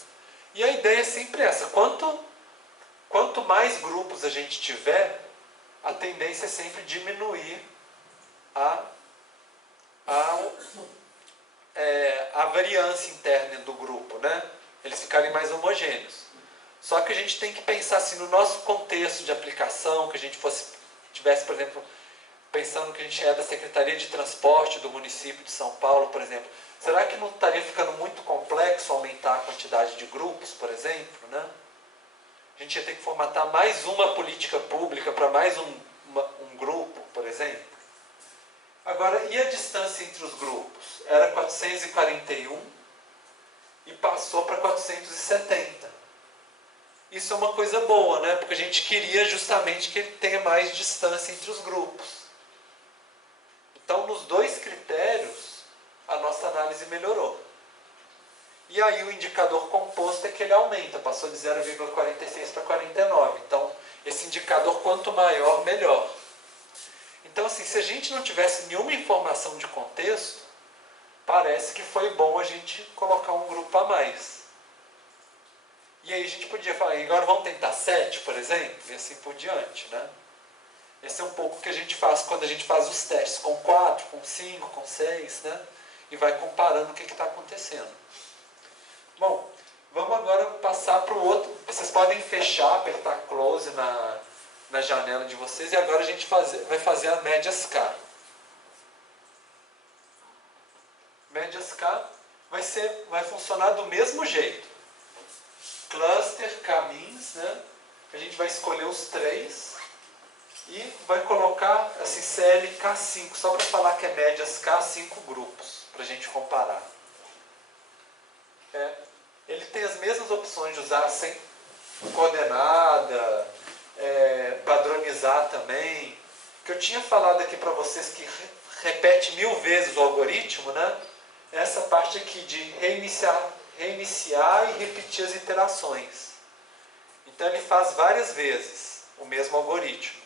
E a ideia é sempre essa. Quanto mais grupos a gente tiver, a tendência é sempre diminuir a variância interna do grupo, né? Eles ficarem mais homogêneos. Só que a gente tem que pensar assim, no nosso contexto de aplicação, que a gente tivesse, por exemplo, pensando que a gente é da Secretaria de Transporte do município de São Paulo, por exemplo, será que não estaria ficando muito complexo aumentar a quantidade de grupos, por exemplo, né? A gente ia ter que formatar mais uma política pública para mais um grupo, por exemplo. Agora, e a distância entre os grupos? Era 441 e passou para 470. Isso é uma coisa boa, né? Porque a gente queria justamente que tenha mais distância entre os grupos. Então, nos 2 critérios, a nossa análise melhorou. E aí o indicador composto é que ele aumenta, passou de 0,46 para 49. Então, esse indicador, quanto maior, melhor. Então, assim, se a gente não tivesse nenhuma informação de contexto, parece que foi bom a gente colocar um grupo a mais. E aí a gente podia falar, agora vamos tentar 7, por exemplo, e assim por diante, né? Esse é um pouco o que a gente faz quando a gente faz os testes com 4, com 5, com 6, né? E vai comparando o que está acontecendo. Bom, vamos agora passar para o outro. Vocês podem fechar, apertar close na janela de vocês, e agora a gente vai fazer a médias K. Médias K vai funcionar do mesmo jeito. Cluster, caminhos, né? A gente vai escolher os 3 e vai colocar assim, CLK5, só para falar que é médias K, 5 grupos, para a gente comparar. Ele tem as mesmas opções de usar sem coordenada, padronizar também. Que eu tinha falado aqui para vocês que repete 1000 vezes o algoritmo, né? Essa parte aqui de reiniciar e repetir as iterações. Então ele faz várias vezes o mesmo algoritmo.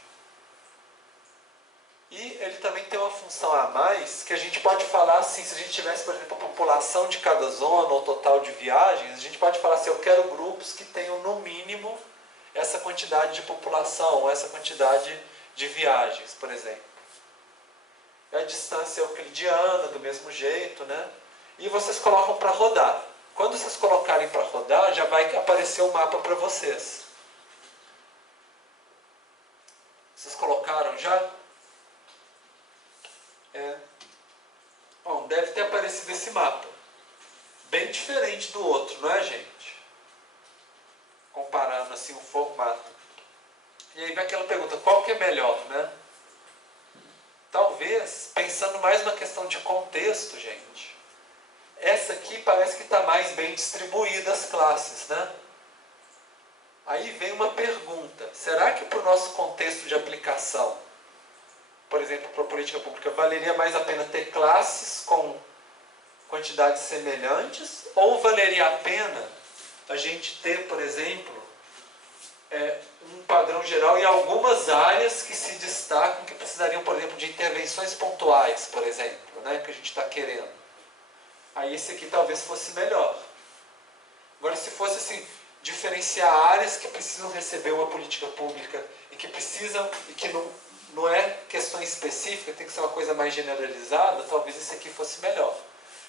E ele também tem uma função a mais, que a gente pode falar assim, se a gente tivesse, por exemplo, a população de cada zona ou total de viagens, a gente pode falar assim, eu quero grupos que tenham no mínimo essa quantidade de população, ou essa quantidade de viagens, por exemplo. A distância euclidiana, do mesmo jeito, né? E vocês colocam para rodar. Quando vocês colocarem para rodar, já vai aparecer o mapa para vocês. Vocês colocaram já? Bom, deve ter aparecido esse mapa. Bem diferente do outro, não é, gente? Comparando assim o formato. E aí vem aquela pergunta, qual que é melhor, né? Talvez, pensando mais na questão de contexto, gente, essa aqui parece que está mais bem distribuída as classes, né? Aí vem uma pergunta, será que para o nosso contexto de aplicação, por exemplo, para a política pública, valeria mais a pena ter classes com quantidades semelhantes? Ou valeria a pena a gente ter, por exemplo, um padrão geral em algumas áreas que se destacam, que precisariam, por exemplo, de intervenções pontuais, por exemplo, né, que a gente está querendo? Aí esse aqui talvez fosse melhor. Agora, se fosse assim, diferenciar áreas que precisam receber uma política pública e que precisam, e que não é questão específica, tem que ser uma coisa mais generalizada, talvez esse aqui fosse melhor.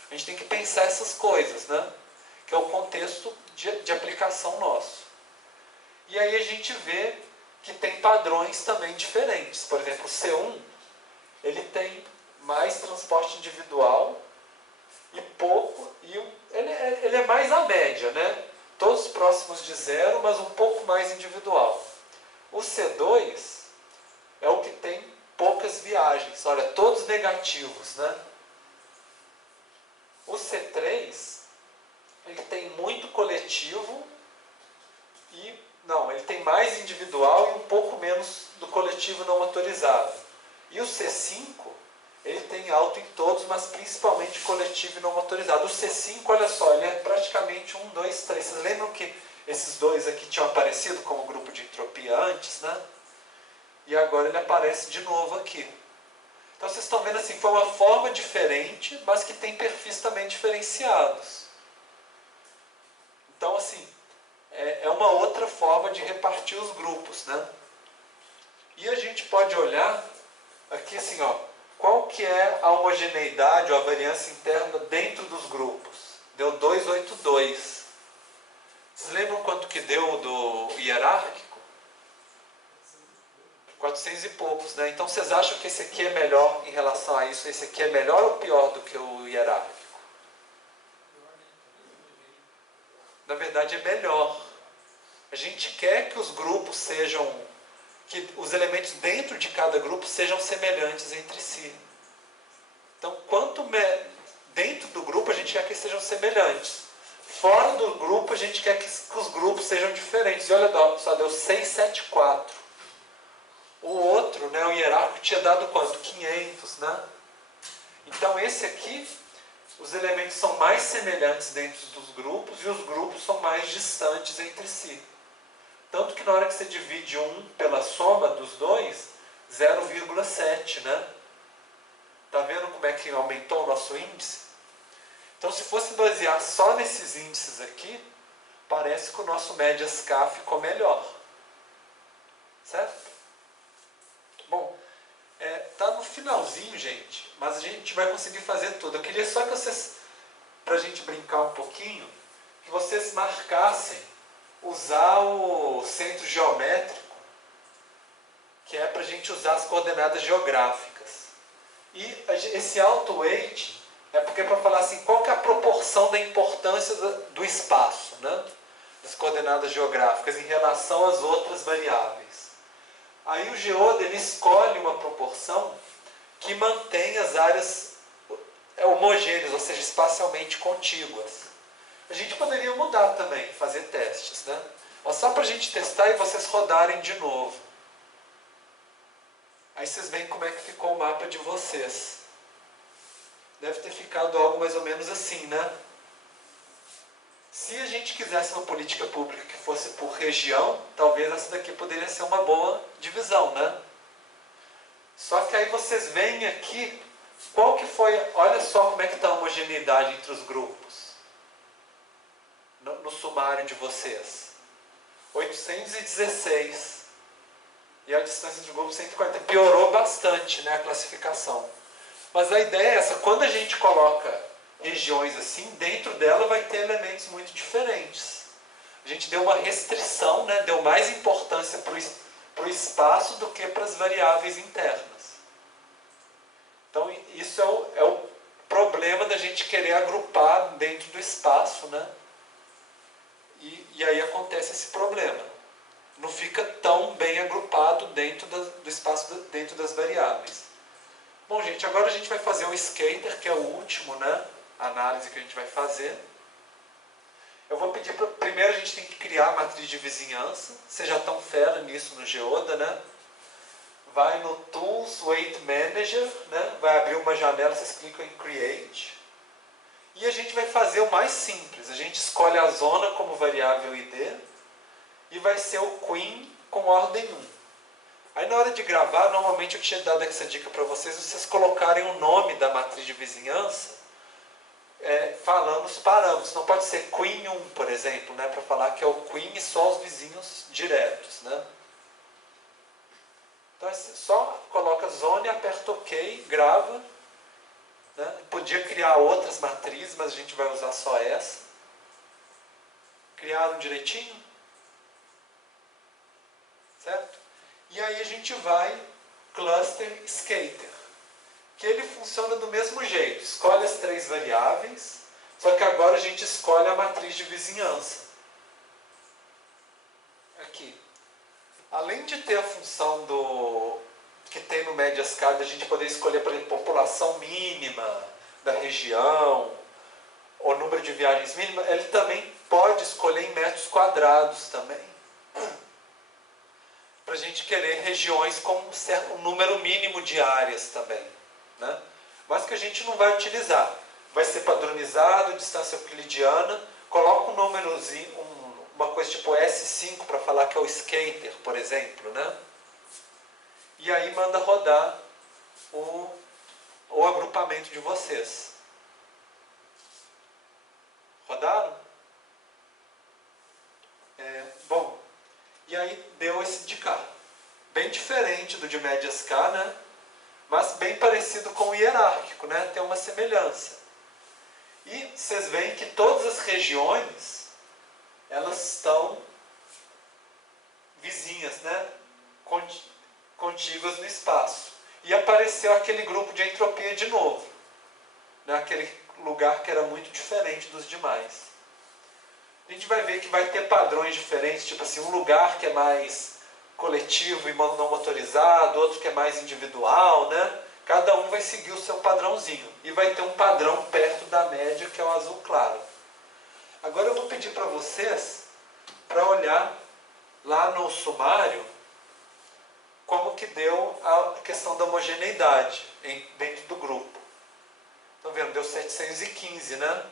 A gente tem que pensar essas coisas, né? Que é o contexto de aplicação nosso. E aí a gente vê que tem padrões também diferentes. Por exemplo, o C1, ele tem mais transporte individual e pouco, ele é mais a média, né? Todos próximos de zero, mas um pouco mais individual. O C2 é o que tem poucas viagens, olha, todos negativos, né? O C3, ele tem muito coletivo ele tem mais individual e um pouco menos do coletivo não motorizado. E o C5, ele tem alto em todos, mas principalmente coletivo e não motorizado. O C5, olha só, ele é praticamente 1, 2, 3. Vocês lembram que esses dois aqui tinham aparecido como grupo de entropia antes, né? E agora ele aparece de novo aqui. Então vocês estão vendo assim, foi uma forma diferente, mas que tem perfis também diferenciados. Então assim, é uma outra forma de repartir os grupos, né? E a gente pode olhar aqui assim, ó, qual que é a homogeneidade ou a variância interna dentro dos grupos? Deu 282. Vocês lembram quanto que deu do hierárquico? 400 e poucos, né? Então vocês acham que esse aqui é melhor em relação a isso? Esse aqui é melhor ou pior do que o hierárquico? Na verdade é melhor. A gente quer que os grupos sejam, que os elementos dentro de cada grupo sejam semelhantes entre si. Então, dentro do grupo a gente quer que sejam semelhantes. Fora do grupo a gente quer que os grupos sejam diferentes. E olha só, deu 674. O outro, né, o hierárquico, tinha dado quanto? 500, né? Então esse aqui, os elementos são mais semelhantes dentro dos grupos e os grupos são mais distantes entre si. Tanto que na hora que você divide um pela soma dos dois, 0,7, né? Tá vendo como é que aumentou o nosso índice? Então, se fosse basear só nesses índices aqui, parece que o nosso médias K ficou melhor. Certo? Bom, tá no finalzinho, gente, mas a gente vai conseguir fazer tudo. Eu queria só que vocês, para a gente brincar um pouquinho, que vocês marcassem usar o centro geométrico, que é para a gente usar as coordenadas geográficas. E esse auto-weight é porque é para falar assim, qual que é a proporção da importância do espaço, né? Das coordenadas geográficas em relação às outras variáveis. Aí o geoda ele escolhe uma proporção que mantém as áreas homogêneas, ou seja, espacialmente contíguas. A gente poderia mudar também, fazer testes, né? Mas só para a gente testar e vocês rodarem de novo. Aí vocês veem como é que ficou o mapa de vocês. Deve ter ficado algo mais ou menos assim, né? Se a gente quisesse uma política pública que fosse por região, talvez essa daqui poderia ser uma boa divisão, né? Só que aí vocês veem aqui, qual que foi, olha só como é que está a homogeneidade entre os grupos. No sumário de vocês. 816. E a distância entre grupos 140. Piorou bastante, né, a classificação. Mas a ideia é essa, quando a gente coloca regiões assim, dentro dela vai ter elementos muito diferentes. A gente deu uma restrição, né, deu mais importância para o espaço do que para as variáveis internas. Então isso é o problema da gente querer agrupar dentro do espaço, né? E aí acontece esse problema. Não fica tão bem agrupado dentro do espaço, dentro das variáveis. Bom, gente, agora a gente vai fazer o skater, que é o último, né? Análise que a gente vai fazer. Eu vou pedir para... Primeiro a gente tem que criar a matriz de vizinhança. Vocês já estão fera nisso no Geoda, né? Vai no Tools, Weight Manager, né? Vai abrir uma janela, vocês clicam em Create. E a gente vai fazer o mais simples. A gente escolhe a zona como variável ID e vai ser o Queen com ordem 1. Aí na hora de gravar, normalmente eu tinha dado essa dica para vocês colocarem o nome da matriz de vizinhança falando os parâmetros. Não pode ser Queen 1, por exemplo, né? Para falar que é o Queen e só os vizinhos diretos, né? Então, só coloca zone, aperta OK, grava. Né? Podia criar outras matrizes, mas a gente vai usar só essa. Criaram direitinho? Certo? E aí a gente vai cluster skater, que ele funciona do mesmo jeito. Escolhe as 3 variáveis, só que agora a gente escolhe a matriz de vizinhança. Aqui. Além de ter a função que tem no Mediascar, a gente poder escolher, por exemplo, população mínima da região, ou número de viagens mínima, ele também pode escolher em metros quadrados também. Para a gente querer regiões com um número mínimo de áreas também. Né? Mas que a gente não vai utilizar. Vai ser padronizado, distância euclidiana, coloca um númerozinho, uma coisa tipo S5 para falar que é o skater, por exemplo. Né? E aí manda rodar o agrupamento de vocês. Rodaram? Bom, e aí deu esse de cá. Bem diferente do de médias K, né? Mas bem parecido com o hierárquico, né? Tem uma semelhança. E vocês veem que todas as regiões, elas estão vizinhas, né? Contíguas no espaço. E apareceu aquele grupo de entropia de novo. Né? Aquele lugar que era muito diferente dos demais. A gente vai ver que vai ter padrões diferentes, tipo assim, um lugar que é mais coletivo e não motorizado, outro que é mais individual, né? Cada um vai seguir o seu padrãozinho. E vai ter um padrão perto da média, que é o azul claro. Agora eu vou pedir para vocês, para olhar lá no sumário, como que deu a questão da homogeneidade dentro do grupo. Estão vendo? Deu 715, né?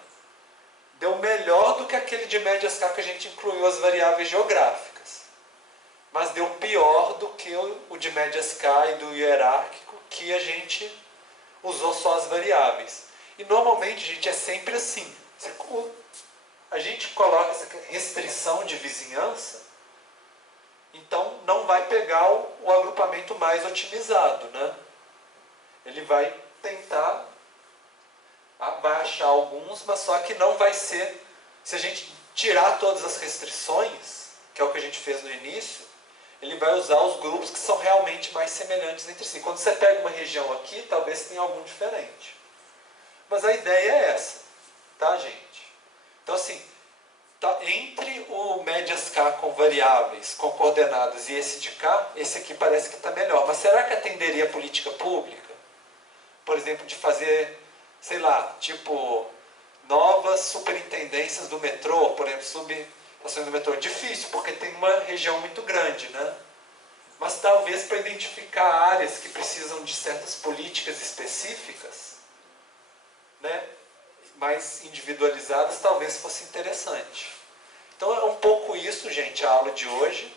Deu melhor do que aquele de médias K que a gente incluiu as variáveis geográficas. Mas deu pior do que o de médias K e do hierárquico, que a gente usou só as variáveis. E normalmente, gente, é sempre assim. A gente coloca essa restrição de vizinhança, então não vai pegar o agrupamento mais otimizado, né? Ele vai tentar, vai achar alguns, mas só que não vai ser, se a gente tirar todas as restrições, que é o que a gente fez no início, ele vai usar os grupos que são realmente mais semelhantes entre si. Quando você pega uma região aqui, talvez tenha algum diferente. Mas a ideia é essa, tá, gente? Então, assim, tá, entre o médias K com variáveis, com coordenadas e esse de K, esse aqui parece que está melhor. Mas será que atenderia a política pública? Por exemplo, de fazer, sei lá, tipo, novas superintendências do metrô, por exemplo, subestações do metrô. Difícil, porque tem uma região muito grande, né? Mas talvez para identificar áreas que precisam de certas políticas específicas, né, mais individualizadas, talvez fosse interessante. Então é um pouco isso, gente, a aula de hoje.